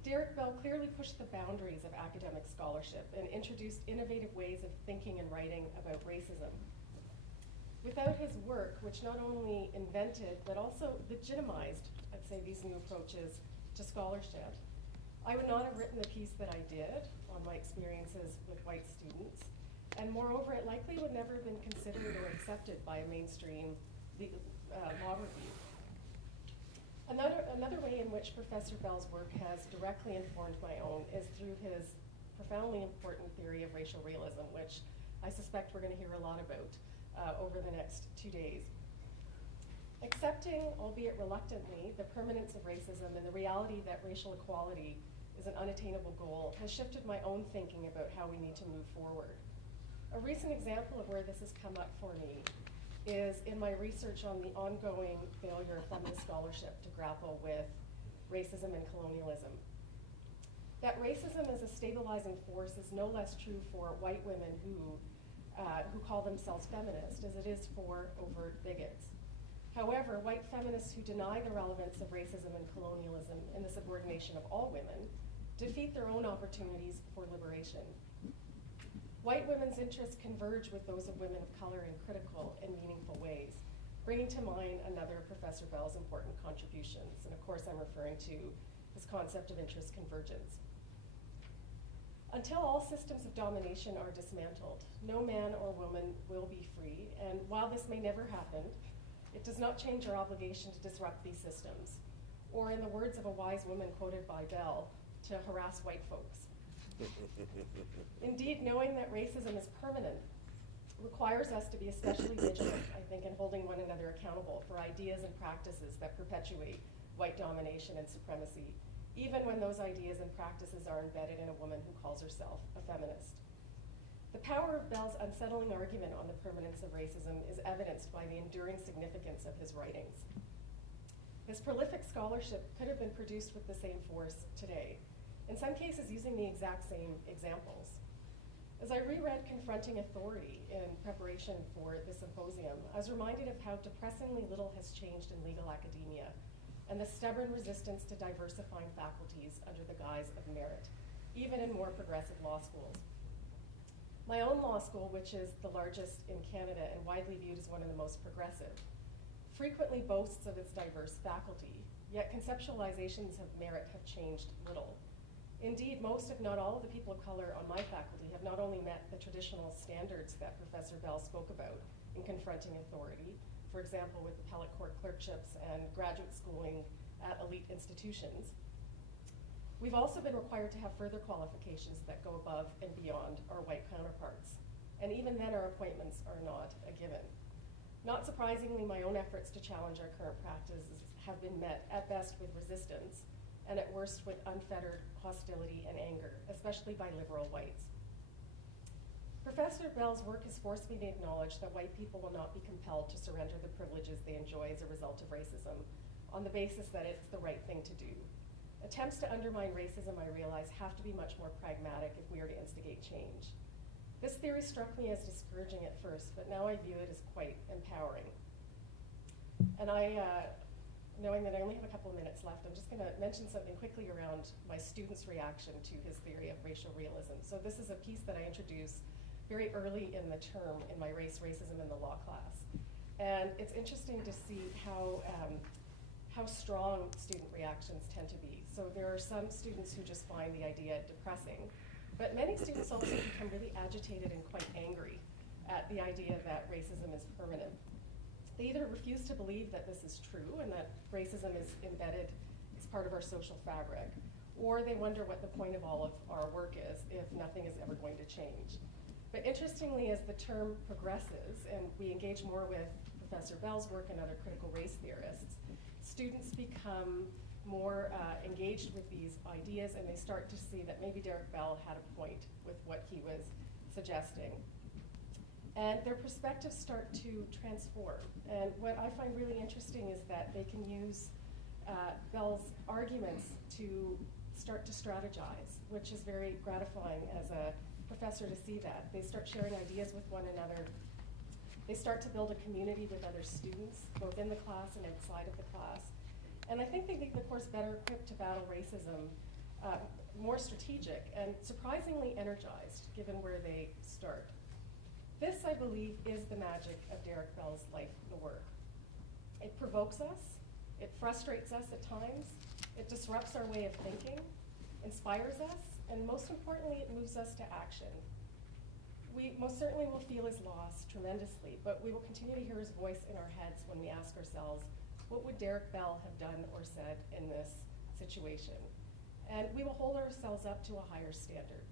Derrick Bell clearly pushed the boundaries of academic scholarship and introduced innovative ways of thinking and writing about racism. Without his work, which not only invented but also legitimized, I'd say, these new approaches to scholarship, I would not have written the piece that I did on my experiences with white students, and moreover, it likely would never have been considered or accepted by a mainstream law review. Another way in which Professor Bell's work has directly informed my own is through his profoundly important theory of racial realism, which I suspect we're going to hear a lot about over the next 2 days. Accepting, albeit reluctantly, the permanence of racism and the reality that racial equality is an unattainable goal has shifted my own thinking about how we need to move forward. A recent example of where this has come up for me is in my research on the ongoing failure of feminist scholarship to grapple with racism and colonialism. That racism as a stabilizing force is no less true for white women who call themselves feminist as it is for overt bigots. However, white feminists who deny the relevance of racism and colonialism in the subordination of all women defeat their own opportunities for liberation. White women's interests converge with those of women of color in critical and meaningful ways, bringing to mind another of Professor Bell's important contributions, and of course I'm referring to his concept of interest convergence. Until all systems of domination are dismantled, no man or woman will be free, and while this may never happen, it does not change our obligation to disrupt these systems, or in the words of a wise woman quoted by Bell, to harass white folks. Indeed, knowing that racism is permanent requires us to be especially vigilant, I think, in holding one another accountable for ideas and practices that perpetuate white domination and supremacy, even when those ideas and practices are embedded in a woman who calls herself a feminist. The power of Bell's unsettling argument on the permanence of racism is evidenced by the enduring significance of his writings. His prolific scholarship could have been produced with the same force today, in some cases using the exact same examples. As I reread Confronting Authority in preparation for the symposium, I was reminded of how depressingly little has changed in legal academia and the stubborn resistance to diversifying faculties under the guise of merit, even in more progressive law schools. My own law school, which is the largest in Canada and widely viewed as one of the most progressive, frequently boasts of its diverse faculty, yet conceptualizations of merit have changed little. Indeed, most, if not all, of the people of color on my faculty have not only met the traditional standards that Professor Bell spoke about in confronting authority, for example, with appellate court clerkships and graduate schooling at elite institutions, we've also been required to have further qualifications that go above and beyond our white counterparts. And even then, our appointments are not a given. Not surprisingly, my own efforts to challenge our current practices have been met at best with resistance, and at worst with unfettered hostility and anger, especially by liberal whites. Professor Bell's work has forced me to acknowledge that white people will not be compelled to surrender the privileges they enjoy as a result of racism on the basis that it's the right thing to do. Attempts to undermine racism, I realize, have to be much more pragmatic if we are to instigate change. This theory struck me as discouraging at first, but now I view it as quite empowering. And knowing that I only have a couple of minutes left, I'm just going to mention something quickly around my students' reaction to his theory of racial realism. So this is a piece that I introduced very early in the term in my racism in the law class. And it's interesting to see how strong student reactions tend to be. So there are some students who just find the idea depressing, but many students also become really agitated and quite angry at the idea that racism is permanent. They either refuse to believe that this is true and that racism is embedded as part of our social fabric, or they wonder what the point of all of our work is if nothing is ever going to change. But interestingly, as the term progresses and we engage more with Professor Bell's work and other critical race theorists, students become more engaged with these ideas, and they start to see that maybe Derrick Bell had a point with what he was suggesting. And their perspectives start to transform. And what I find really interesting is that they can use Bell's arguments to start to strategize, which is very gratifying as a professor to see that. They start sharing ideas with one another. They start to build a community with other students, both in the class and outside of the class. And I think they make the course better equipped to battle racism, more strategic, and surprisingly energized, given where they start. This, I believe, is the magic of Derrick Bell's life and work. It provokes us, it frustrates us at times, it disrupts our way of thinking, inspires us, and most importantly, it moves us to action. We most certainly will feel his loss tremendously, but we will continue to hear his voice in our heads when we ask ourselves, what would Derrick Bell have done or said in this situation? And we will hold ourselves up to a higher standard.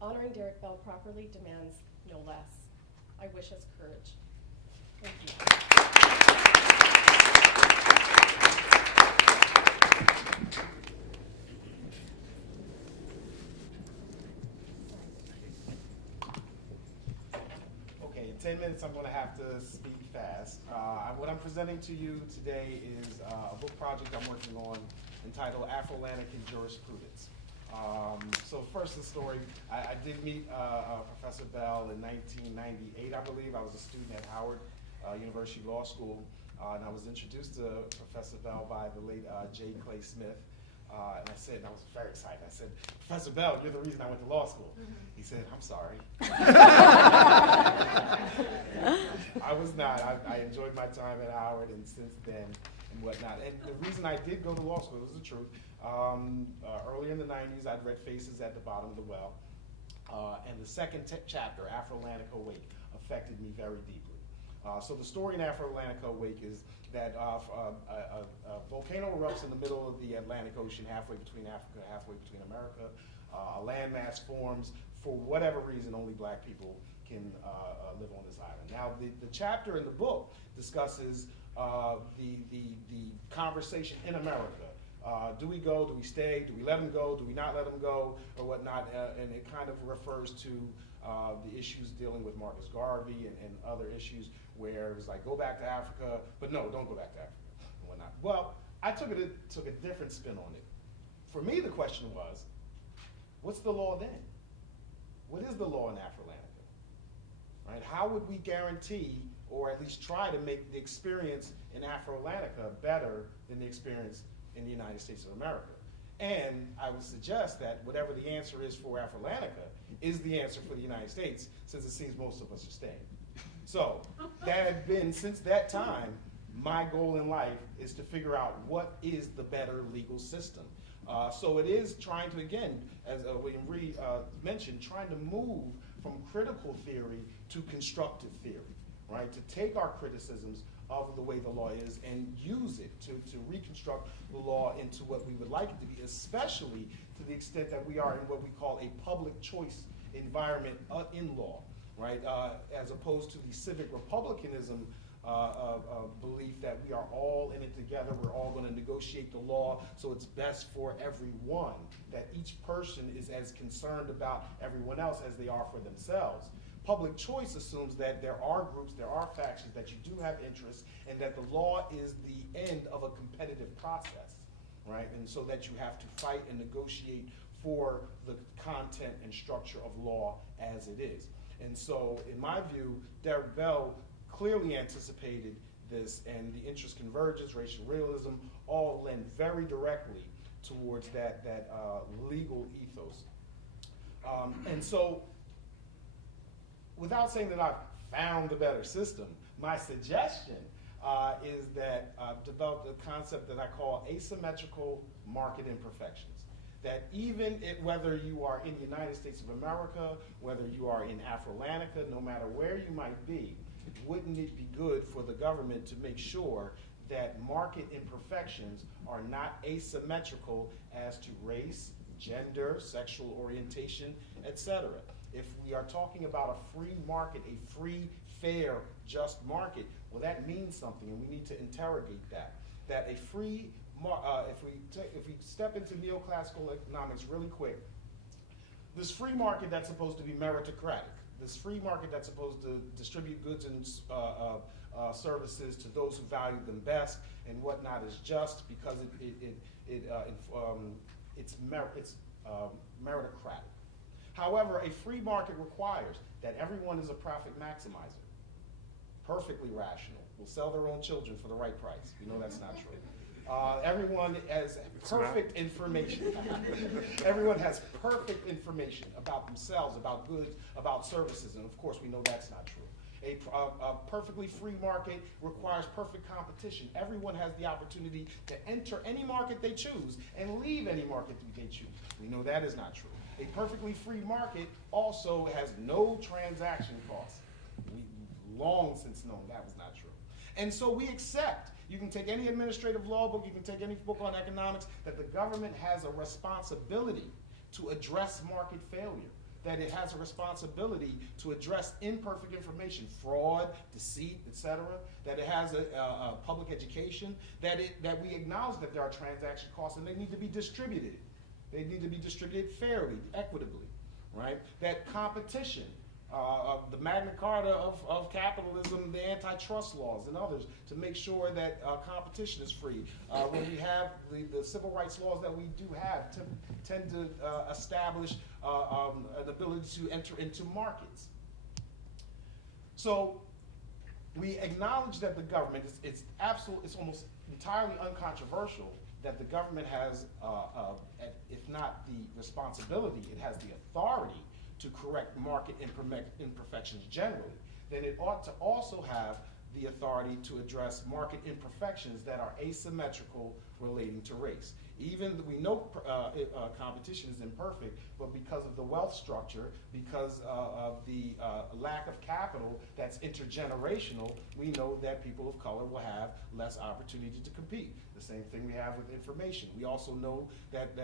Honoring Derrick Bell properly demands no less. I wish us courage. Thank you. Okay, in 10 minutes I'm going to have to speak fast. What I'm presenting to you today is a book project I'm working on entitled Afro-Atlantic in Jurisprudence. So first the story, I did meet Professor Bell in 1998, I believe. I was a student at Howard University Law School, and I was introduced to Professor Bell by the late J. Clay Smith. And I said, and I was very excited, I said, Professor Bell, you're the reason I went to law school. He said, I'm sorry. I was not. I enjoyed my time at Howard, and since then, and whatnot. And the reason I did go to law school, this is the truth, earlier in the 90s, I'd read Faces at the Bottom of the Well. And the second chapter, Afro-Atlantic Awake, affected me very deeply. So the story in Afro-Atlantic Awake is that a volcano erupts in the middle of the Atlantic Ocean, halfway between Africa, halfway between America. A landmass forms. For whatever reason, only black people can live on this island. Now, the chapter in the book discusses the conversation in America. Do we go? Do we stay? Do we let them go? Do we not let them go? Or whatnot? And it kind of refers to the issues dealing with Marcus Garvey and other issues where it was like, go back to Africa, but no, don't go back to Africa and whatnot. Well, I took a different spin on it. For me, the question was, what's the law then? What is the law in Afro-Atlantica? Right? How would we guarantee, or at least try to make the experience in Afro-Atlantica better than the experience in the United States of America? And I would suggest that whatever the answer is for Afro-Atlantica is the answer for the United States, since it seems most of us are staying. So that had been, since that time, my goal in life is to figure out what is the better legal system. So it is trying to, again, as Rhee mentioned, trying to move from critical theory to constructive theory, right? To take our criticisms of the way the law is and use it to reconstruct the law into what we would like it to be, especially to the extent that we are in what we call a public choice environment in law, right? As opposed to the civic republicanism belief that we are all in it together, we're all going to negotiate the law so it's best for everyone, that each person is as concerned about everyone else as they are for themselves. Public choice assumes that there are groups, there are factions, that you do have interests, and that the law is the end of a competitive process, right? And so that you have to fight and negotiate for the content and structure of law as it is. And so, in my view, Derrick Bell clearly anticipated this, and the interest convergence, racial realism, all lend very directly towards that legal ethos. And so, without saying that I've found the better system, my suggestion is that I've developed a concept that I call asymmetrical market imperfections. That even whether you are in the United States of America, whether you are in Afro-Atlantica, no matter where you might be, wouldn't it be good for the government to make sure that market imperfections are not asymmetrical as to race, gender, sexual orientation, etc.? If we are talking about a free market, a free, fair, just market, well, that means something, and we need to interrogate that. That a free, if we step into neoclassical economics really quick, this free market that's supposed to be meritocratic, this free market that's supposed to distribute goods and services to those who value them best and whatnot is just because it's meritocratic. However, a free market requires that everyone is a profit maximizer, perfectly rational, will sell their own children for the right price. We know that's not true. Everyone has perfect information. Everyone has perfect information about themselves, about goods, about services, and of course we know that's not true. A perfectly free market requires perfect competition. Everyone has the opportunity to enter any market they choose and leave any market they choose. We know that is not true. A perfectly free market also has no transaction costs. We long since known that was not true. And so we accept, you can take any administrative law book, you can take any book on economics, that the government has a responsibility to address market failure, that it has a responsibility to address imperfect information, fraud, deceit, etc., that it has a public education, that we acknowledge that there are transaction costs and they need to be distributed. They need to be distributed fairly, equitably, right? That competition, the Magna Carta of capitalism, the antitrust laws and others, to make sure that competition is free. When we have the civil rights laws that we do have tend to establish an ability to enter into markets. So we acknowledge that the government, it's almost entirely uncontroversial that the government has, if not the responsibility, it has the authority to correct market imperfections generally. Then it ought to also have the authority to address market imperfections that are asymmetrical relating to race. Even we know competition is imperfect, but because of the wealth structure, because of the lack of capital that's intergenerational, we know that people of color will have less opportunity to compete. The same thing we have with information. We also know that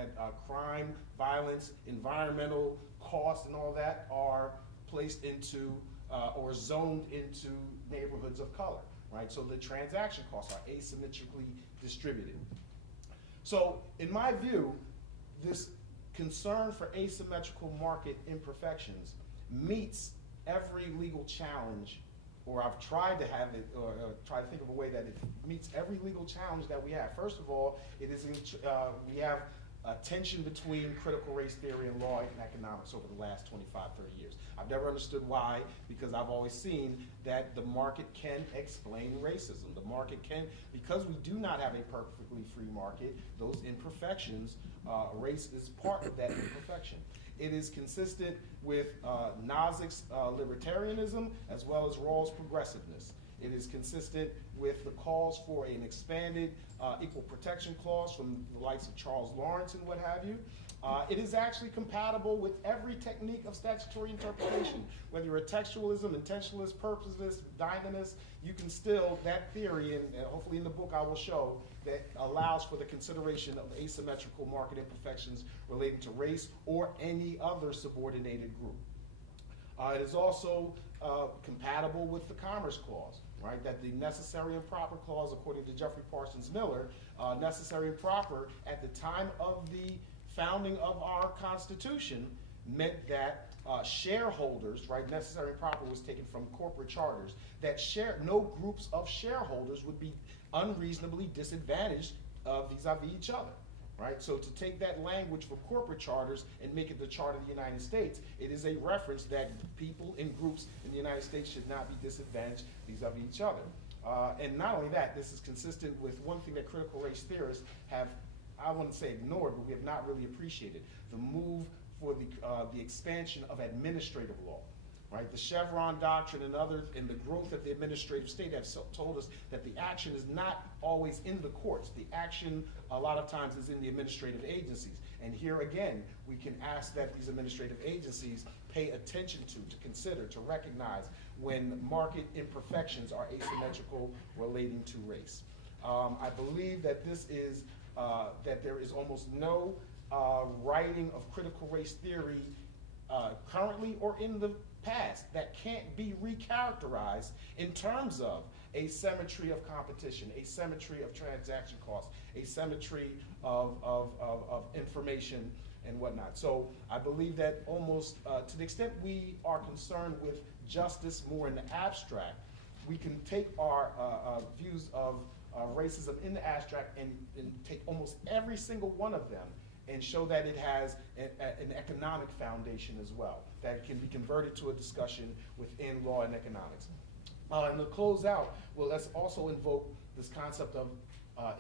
crime, violence, environmental costs and all that are placed into or zoned into neighborhoods of color, right? So the transaction costs are asymmetrically distributed. So in my view, this concern for asymmetrical market imperfections meets every legal challenge, or I've tried to have it, or try to think of a way that it meets every legal challenge that we have. First of all, it is we have a tension between critical race theory and law and economics over the last 25, 30 years. I've never understood why, because I've always seen that the market can explain racism. The market can, because we do not have a perfectly free market, those imperfections, race is part of that imperfection. It is consistent with Nozick's libertarianism as well as Rawls' progressiveness. It is consistent with the calls for an expanded equal protection clause from the likes of Charles Lawrence and what have you. It is actually compatible with every technique of statutory interpretation. Whether you're a textualist, intentionalist, purposeless, dynamist, you can still, that theory, and hopefully in the book I will show, that allows for the consideration of asymmetrical market imperfections relating to race or any other subordinated group. It is also compatible with the Commerce Clause, right? That the necessary and proper clause, according to Jeffrey Parsons Miller, necessary and proper at the time of the founding of our Constitution meant that shareholders, right, necessary and proper was taken from corporate charters, that no groups of shareholders would be unreasonably disadvantaged vis-a-vis each other. Right? So to take that language for corporate charters and make it the Charter of the United States, it is a reference that people in groups in the United States should not be disadvantaged vis-a-vis each other. And not only that, this is consistent with one thing that critical race theorists have, I wouldn't say ignored, but we have not really appreciated, the move for the expansion of administrative law. Right? The Chevron doctrine and others, and the growth of the administrative state have told us that the action is not always in the courts. The action a lot of times is in the administrative agencies. And here again, we can ask that these administrative agencies pay attention to consider, to recognize when market imperfections are asymmetrical relating to race. I believe that this is, that there is almost no writing of critical race theory currently or in the past that can't be recharacterized in terms of asymmetry of competition, asymmetry of transaction costs, asymmetry of information and whatnot. So I believe that almost to the extent we are concerned with justice more in the abstract, we can take our views of racism in the abstract and take almost every single one of them and show that it has an economic foundation as well, that can be converted to a discussion within law and economics. And to close out, well, let's also invoke this concept of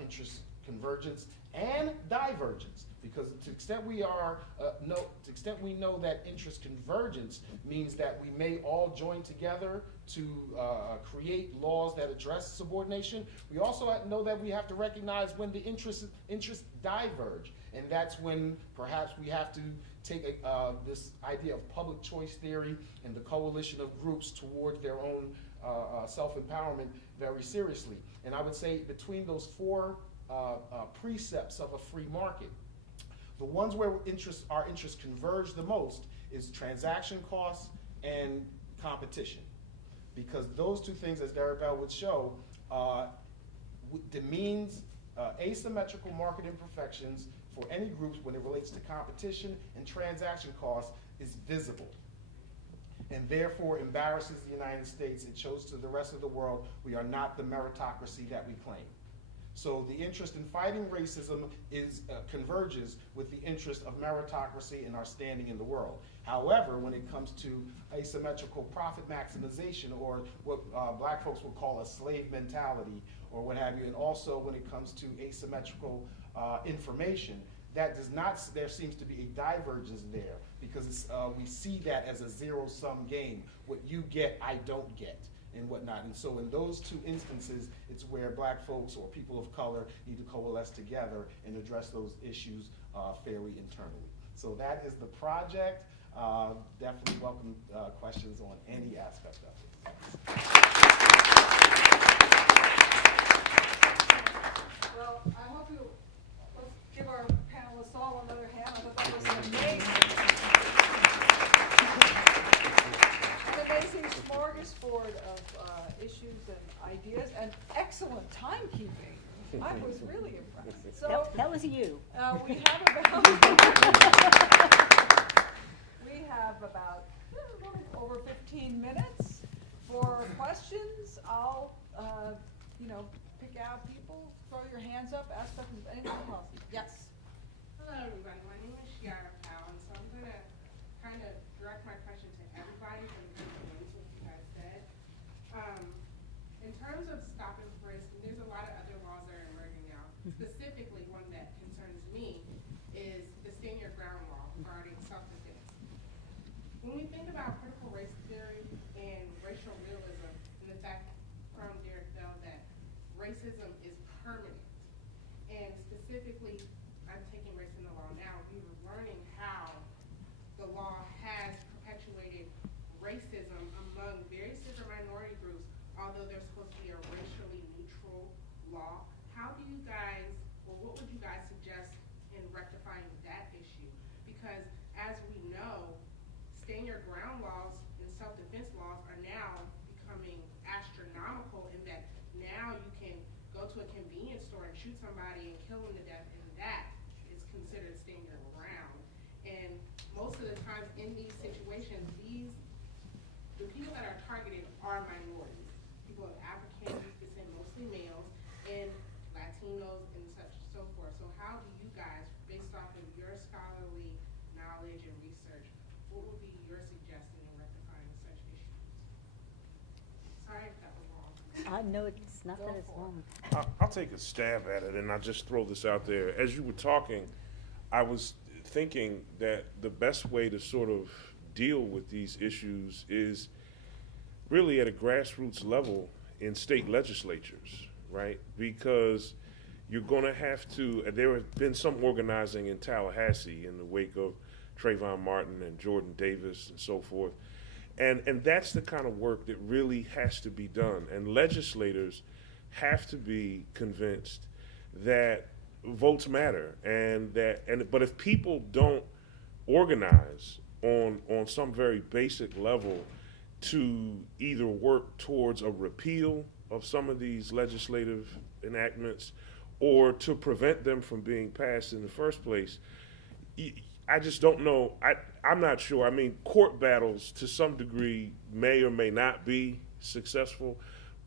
interest convergence and divergence, because to the extent we are to the extent we know that interest convergence means that we may all join together to create laws that address subordination, we also know that we have to recognize when the interests diverge, and that's when perhaps we have to take this idea of public choice theory and the coalition of groups towards their own self-empowerment very seriously. And I would say between those four precepts of a free market, the ones where our interests converge the most is transaction costs and competition. Because those two things, as Derrick Bell would show, demeans asymmetrical market imperfections for any groups when it relates to competition and transaction costs is visible, and therefore embarrasses the United States. It shows to the rest of the world we are not the meritocracy that we claim. So the interest in fighting racism converges with the interest of meritocracy and our standing in the world. However, when it comes to asymmetrical profit maximization, or what black folks would call a slave mentality, or what have you, and also when it comes to asymmetrical information, that does not, there seems to be a divergence there, because we see that as a zero-sum game. What you get, I don't get, and whatnot. And so in those two instances, it's where black folks or people of color need to coalesce together and address those issues fairly internally. So that is the project. Definitely welcome questions on any aspect of it. Well, I hope you, let's give our panelists all another hand. I thought that was an amazing smorgasbord of issues and ideas, and excellent timekeeping. I was really impressed. So That was you. We have about over 15 minutes for questions. I'll pick out people. Throw your hands up. Ask questions. Anything else? Yes. Hello, everybody. My name is Shiara Powell, and so I'm going to kind of direct my question to everybody from the what you guys said. In terms of stopping race, there's a lot of other laws that are emerging now. Specifically, one that concerns me is the stand your ground law regarding self-defense. When we think about critical race theory and racial realism, and the fact from Derrick Bell that racism is permanent, and specifically, I'm taking race in the law now, we were learning how the law has perpetuated racism among various different minority groups, although there's supposed to be a racially neutral law. How do you guys, or what would you guys suggest in rectifying that issue? Because as we know, stand your ground laws and self-defense laws are now becoming astronomical in that now you can go to a convenience store and shoot somebody and kill them to death, and that is considered stand your ground. And most of the times in these situations, the people that are targeted are minorities, people of African descent, mostly males, and Latinos and such so forth. So how do you guys, based off of your scholarly knowledge and research, what would be your suggestion in rectifying such issues? Sorry if that was wrong. No, it's not that it's wrong. I'll take a stab at it, and I'll just throw this out there. As you were talking, I was thinking that the best way to sort of deal with these issues is really at a grassroots level in state legislatures, right? Because you're going to have to, there has been some organizing in Tallahassee in the wake of Trayvon Martin and Jordan Davis and so forth. And that's the kind of work that really has to be done. And legislators have to be convinced that votes matter, but if people don't organize on some very basic level to either work towards a repeal of some of these legislative enactments or to prevent them from being passed in the first place, I just don't know. I'm not sure. I mean, court battles to some degree may or may not be successful,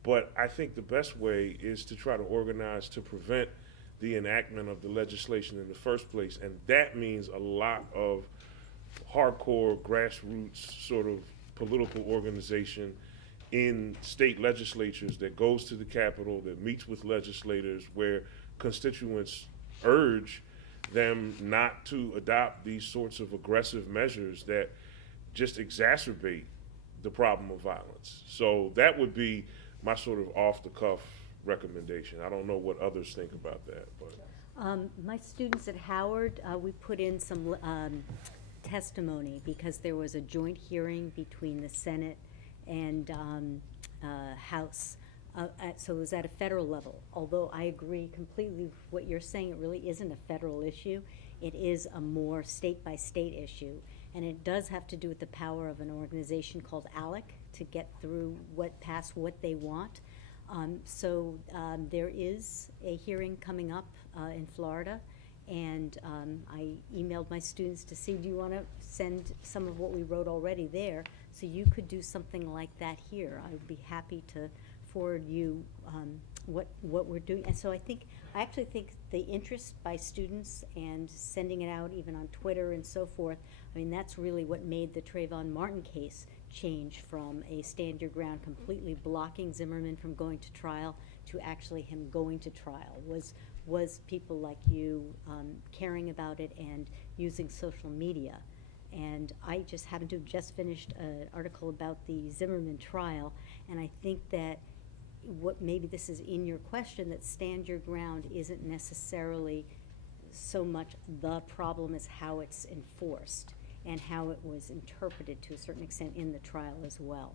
but I think the best way is to try to organize to prevent the enactment of the legislation in the first place. And that means a lot of hardcore grassroots sort of political organization in state legislatures that goes to the Capitol, that meets with legislators, where constituents urge them not to adopt these sorts of aggressive measures that just exacerbate the problem of violence. So that would be my sort of off-the-cuff recommendation. I don't know what others think about that, but. My students at Howard, we put in some testimony because there was a joint hearing between the Senate and House. So it was at a federal level. Although I agree completely with what you're saying, it really isn't a federal issue. It is a more state-by-state issue. And it does have to do with the power of an organization called ALEC to get through pass what they want. So there is a hearing coming up in Florida, and I emailed my students to see, do you want to send some of what we wrote already there so you could do something like that here? I would be happy to forward you what we're doing. And so I actually think the interest by students and sending it out even on Twitter and so forth, I mean, that's really what made the Trayvon Martin case change from a stand your ground completely blocking Zimmerman from going to trial to actually him going to trial, was people like you caring about it and using social media. And I just happened to have just finished an article about the Zimmerman trial, and I think that what maybe this is in your question, that stand your ground isn't necessarily so much the problem as how it's enforced and how it was interpreted to a certain extent in the trial as well.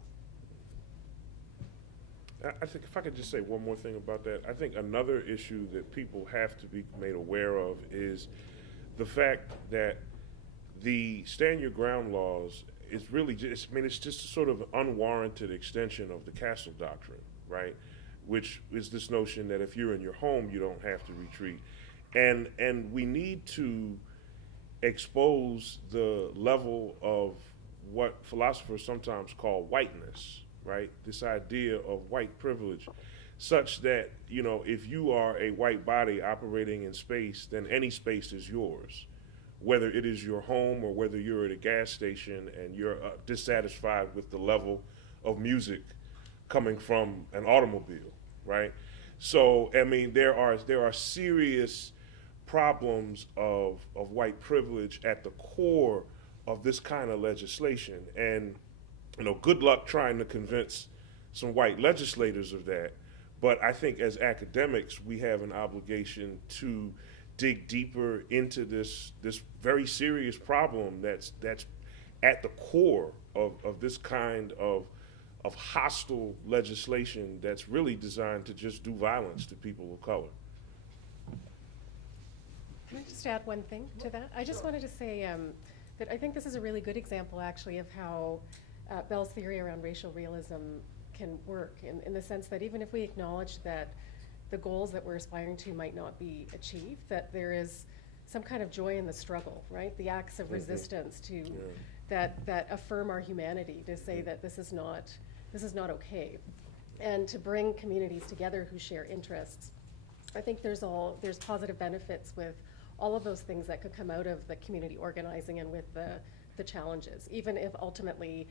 I think if I could just say one more thing about that, I think another issue that people have to be made aware of is the fact that the stand your ground laws is really just, I mean, it's just a sort of unwarranted extension of the Castle Doctrine, right? Which is this notion that if you're in your home, you don't have to retreat. And we need to expose the level of what philosophers sometimes call whiteness, right? This idea of white privilege, such that, you know, if you are a white body operating in space, then any space is yours, whether it is your home or whether you're at a gas station and you're dissatisfied with the level of music coming from an automobile, right? So, I mean, there are serious problems of white privilege at the core of this kind of legislation. And, you know, good luck trying to convince some white legislators of that. But I think as academics, we have an obligation to dig deeper into this very serious problem that's at the core of this kind of hostile legislation that's really designed to just do violence to people of color. Can I just add one thing to that? I just wanted to say that I think this is a really good example, actually, of how Bell's theory around racial realism can work, in the sense that even if we acknowledge that the goals that we're aspiring to might not be achieved, that there is some kind of joy in the struggle, right? The acts of resistance to that affirm our humanity, to say that this is not okay, and to bring communities together who share interests. I think there's positive benefits with all of those things that could come out of the community organizing and with the challenges, even if ultimately,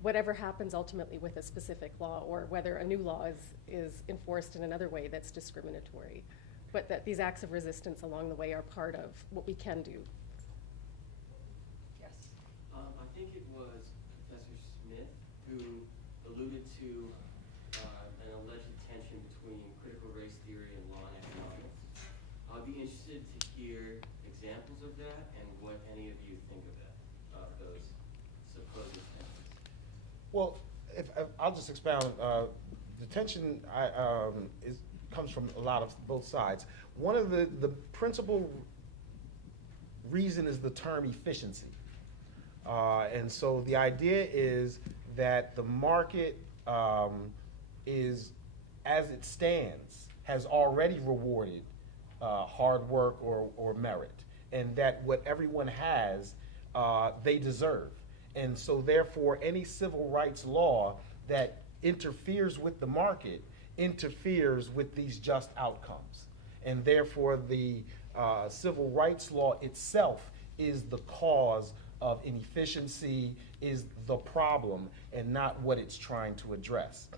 whatever happens ultimately with a specific law, or whether a new law is enforced in another way that's discriminatory, but that these acts of resistance along the way are part of what we can do. Yes. I think it was Professor Smith who alluded to an alleged tension between critical race theory and law and economics. I'd be interested to hear examples of that and what any of you think of that, of those supposed tensions. Well, if I'll just expound. The tension comes from a lot of both sides. One of the principal reason is the term efficiency. And so the idea is that the market is, as it stands, has already rewarded hard work or merit, and that what everyone has, they deserve. And so therefore, any civil rights law that interferes with the market interferes with these just outcomes. And therefore, the civil rights law itself is the cause of inefficiency, is the problem, and not what it's trying to address.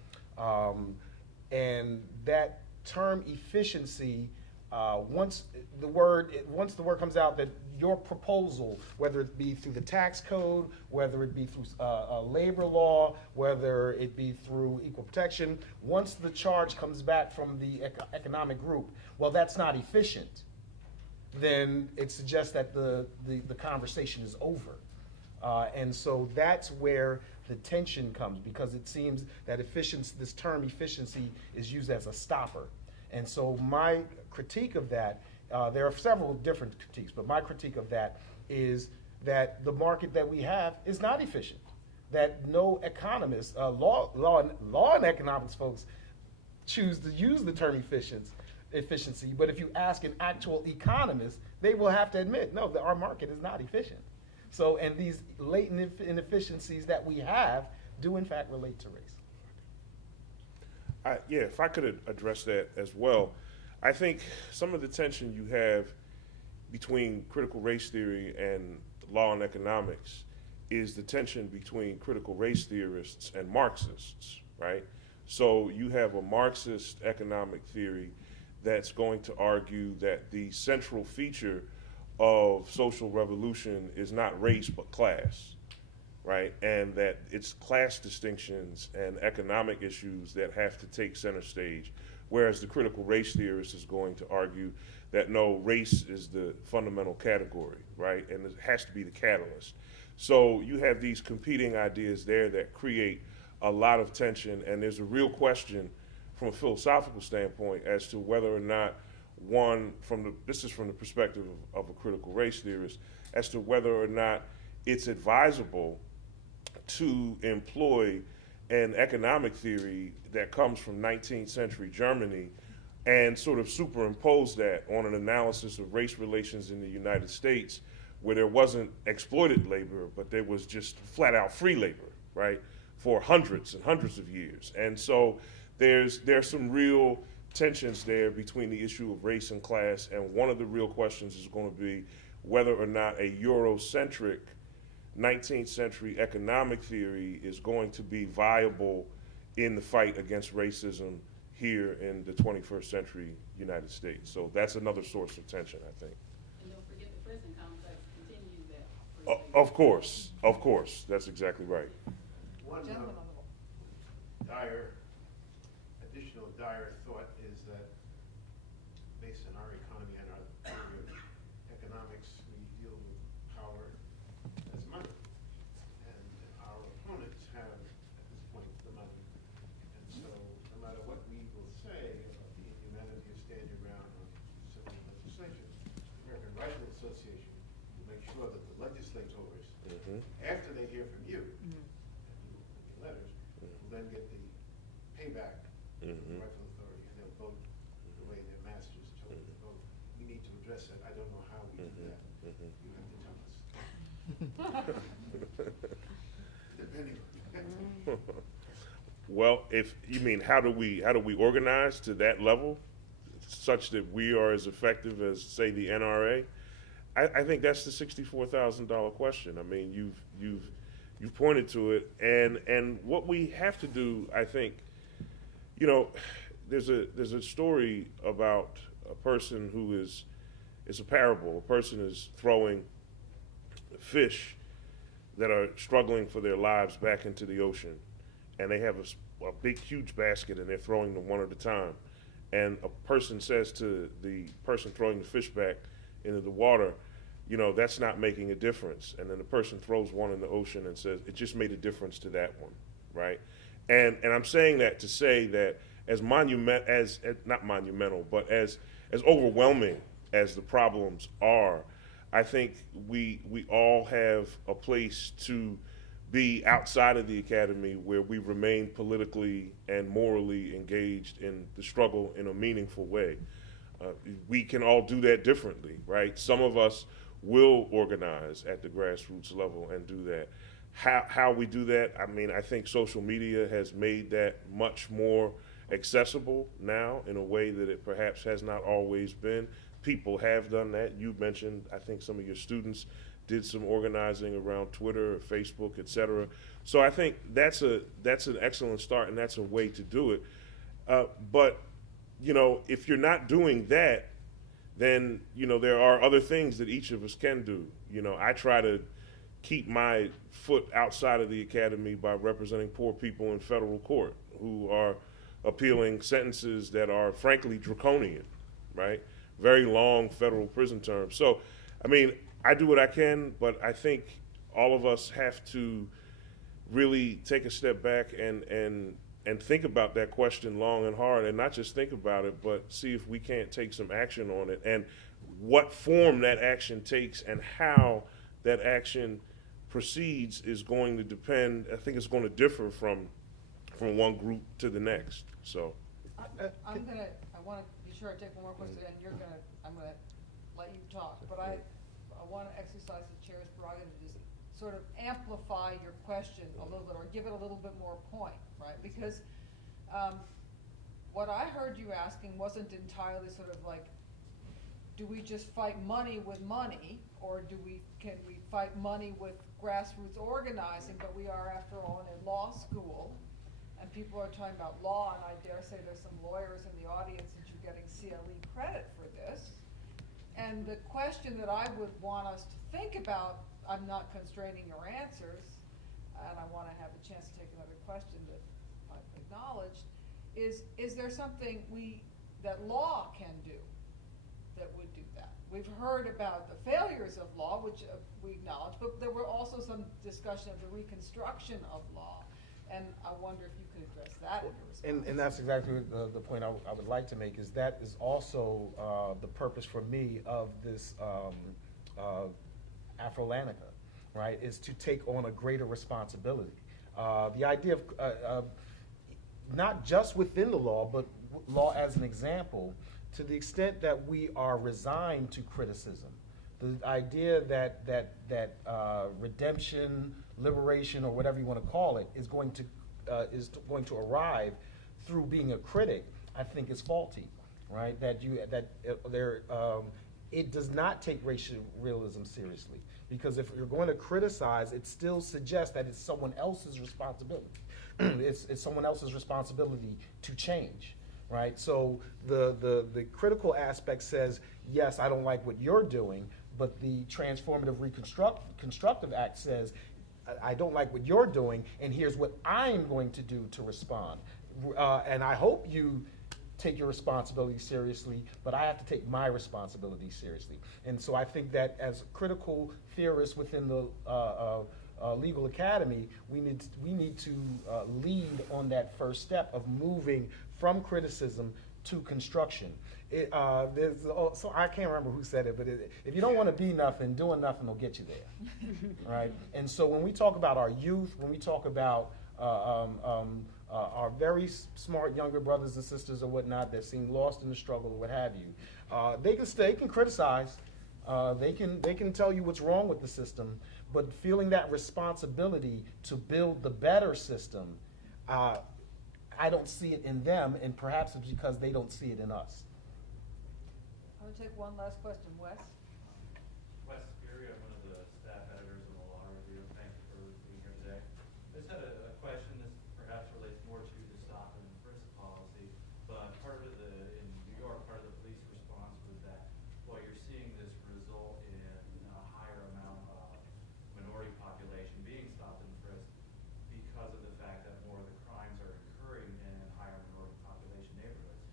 And that term efficiency, once the word comes out that your proposal, whether it be through the tax code, whether it be through labor law, whether it be through equal protection, once the charge comes back from the economic group, well, that's not efficient, then it suggests that the conversation is over. And so that's where the tension comes, because it seems that this term efficiency is used as a stopper. And so my critique of that, there are several different critiques, but my critique of that is that the market that we have is not efficient. That no economists, law and economics folks choose to use the term efficiency, but if you ask an actual economist, they will have to admit, no, that our market is not efficient. So, and these latent inefficiencies that we have do in fact relate to race. Yeah, if I could address that as well. I think some of the tension you have between critical race theory and law and economics is the tension between critical race theorists and Marxists, right? So you have a Marxist economic theory that's going to argue that the central feature of social revolution is not race but class, right? And that it's class distinctions and economic issues that have to take center stage, whereas the critical race theorist is going to argue that no, race is the fundamental category, right? And it has to be the catalyst. So you have these competing ideas there that create a lot of tension, and there's a real question from a philosophical standpoint as to whether or not this is from the perspective of a critical race theorist, as to whether or not it's advisable to employ an economic theory that comes from 19th century Germany and sort of superimpose that on an analysis of race relations in the United States, where there wasn't exploited labor, but there was just flat out free labor, right, for hundreds and hundreds of years. And so there's some real tensions there between the issue of race and class, and one of the real questions is going to be whether or not a Eurocentric 19th century economic theory is going to be viable in the fight against racism here in the 21st century United States. So that's another source of tension, I think. And don't forget the prison complex continues that. Of course, that's exactly right. One additional dire thought is that based on our economy and our theory of economics, we deal with power as money. And our opponents have, at this point, the money. And so no matter what we will say about the inhumanity of stand your ground on civil legislation, the American Rifle Association will make sure that the legislators, after they hear from you, and you with your letters, will then get the payback from the Rifle Authority, and they'll vote the way their masters told them to vote. We need to address that. I don't know how we do that. You have to tell us. Depending on Well, if you mean how do we organize to that level, such that we are as effective as, say, the NRA? I think that's the $64,000 question. I mean, you've pointed to it, and what we have to do, I think, you know, there's a story about a person who it's a parable. A person is throwing fish that are struggling for their lives back into the ocean, and they have a big, huge basket, and they're throwing them one at a time. And a person says to the person throwing the fish back into the water, you know, that's not making a difference. And then the person throws one in the ocean and says, it just made a difference to that one, right? And I'm saying that to say that as not monumental, but as overwhelming as the problems are, I think we all have a place to be outside of the academy where we remain politically and morally engaged in the struggle in a meaningful way. We can all do that differently, right? Some of us will organize at the grassroots level and do that. How we do that, I mean, I think social media has made that much more accessible now in a way that it perhaps has not always been. People have done that. You mentioned, I think some of your students did some organizing around Twitter or Facebook, et cetera. So I think that's an excellent start, and that's a way to do it. But, you know, if you're not doing that, then, you know, there are other things that each of us can do. You know, I try to keep my foot outside of the academy by representing poor people in federal court who are appealing sentences that are frankly draconian, right? Very long federal prison terms. So, I mean, I do what I can, but I think all of us have to really take a step back and think about that question long and hard, and not just think about it, but see if we can't take some action on it, and what form that action takes and how that action proceeds is going to depend. I think it's going to differ from one group to the next. So I want to be sure I take one more question, and I'm gonna let you talk, but I want to exercise the chair's prerogative to just sort of amplify your question a little bit, or give it a little bit more point, right? Because what I heard you asking wasn't entirely sort of like, do we just fight money with money, or can we fight money with grassroots organizing? But we are, after all, in a law school, and people are talking about law, and I dare say there's some lawyers in the audience that you're getting CLE credit for this. And the question that I would want us to think about, I'm not constraining your answers, and I want to have a chance to take another question that I've acknowledged, is there something that law can do that would do that? We've heard about the failures of law, which we acknowledge, but there were also some discussion of the reconstruction of law, and I wonder if you could address that in your response. And that's exactly the point I would like to make, is that is also the purpose for me of this Afro-Lanica, right, is to take on a greater responsibility. The idea of not just within the law, but law as an example, to the extent that we are resigned to criticism, the idea that redemption, liberation, or whatever you want to call it, is going to arrive through being a critic, I think is faulty, right? It does not take racial realism seriously, because if you're going to criticize, it still suggests that it's someone else's responsibility. It's someone else's responsibility to change, right? So the critical aspect says, yes, I don't like what you're doing, but the transformative constructive act says, I don't like what you're doing, and here's what I'm going to do to respond. And I hope you take your responsibility seriously, but I have to take my responsibility seriously. And so I think that as critical theorists within the legal academy, we need to lead on that first step of moving from criticism to construction. So I can't remember who said it, but if you don't want to be nothing, doing nothing will get you there, right? And so when we talk about our youth, when we talk about our very smart younger brothers and sisters or whatnot that seem lost in the struggle or what have you, they can criticize, they can tell you what's wrong with the system, but feeling that responsibility to build the better system, I don't see it in them, and perhaps it's because they don't see it in us. I'm going to take one last question. Wes? Wes Superior, I'm one of the staff editors of the Law Review. Thank you for being here today. I just had a question. This perhaps relates more to the stop and frisk policy, but part of in New York, part of the police response was that, well, you're seeing this result in a higher amount of minority population being stopped and frisked because of the fact that more of the crimes are occurring in higher minority population neighborhoods.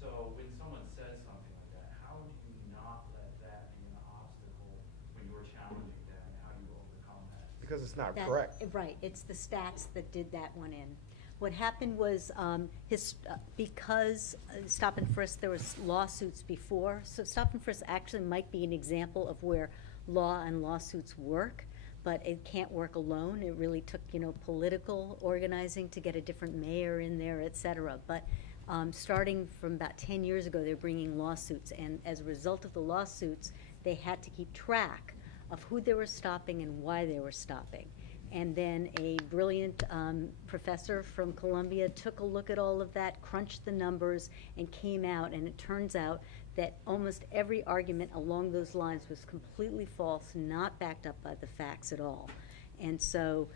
So when someone says something like that, how do you not let that be It's not That- correct. Right, it's the stats that did that one in. What happened was, because stop and frisk, there was lawsuits before, so stop and frisk actually might be an example of where law and lawsuits work, but it can't work alone. It really took, political organizing to get a different mayor in there, et cetera. But starting from about 10 years ago, they're bringing lawsuits, and as a result of the lawsuits, they had to keep track of who they were stopping and why they were stopping. And then a brilliant professor from Columbia took a look at all of that, crunched the numbers, and came out, and it turns out that almost every argument along those lines was completely false, not backed up by the facts at all. And so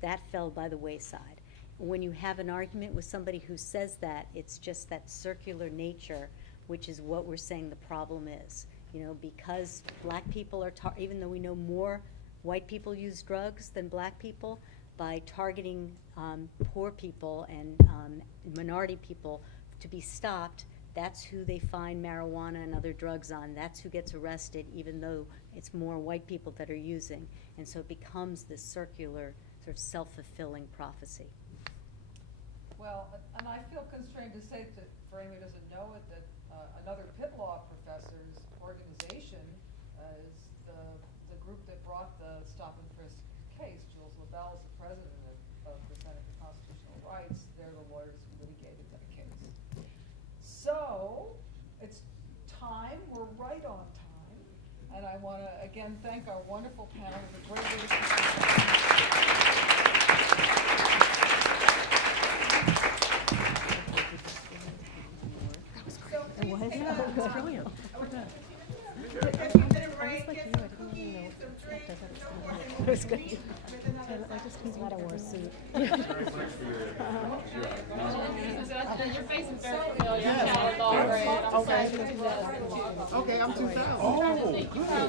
that fell by the wayside. When you have an argument with somebody who says that, it's just that circular nature, which is what we're saying the problem is. Because black people are, even though we know more white people use drugs than black people, by targeting poor people and minority people to be stopped, that's who they find marijuana and other drugs on. That's who gets arrested, even though it's more white people that are using. And so it becomes this circular, sort of self-fulfilling prophecy. Well, and I feel constrained to say that, for anyone who doesn't know it, that another Pitt Law professor's organization is the group that brought the stop and frisk case. Jules LaBelle is the president of the Center for Constitutional Rights. They're the lawyers who litigated that case. So, it's time, we're right on time, and I want to again thank our wonderful panel. It was a great way Brilliant. It was good. I just glad I wore a suit. Your face is very familiar. Yeah, all right. Okay, I'm 2000. Oh, good.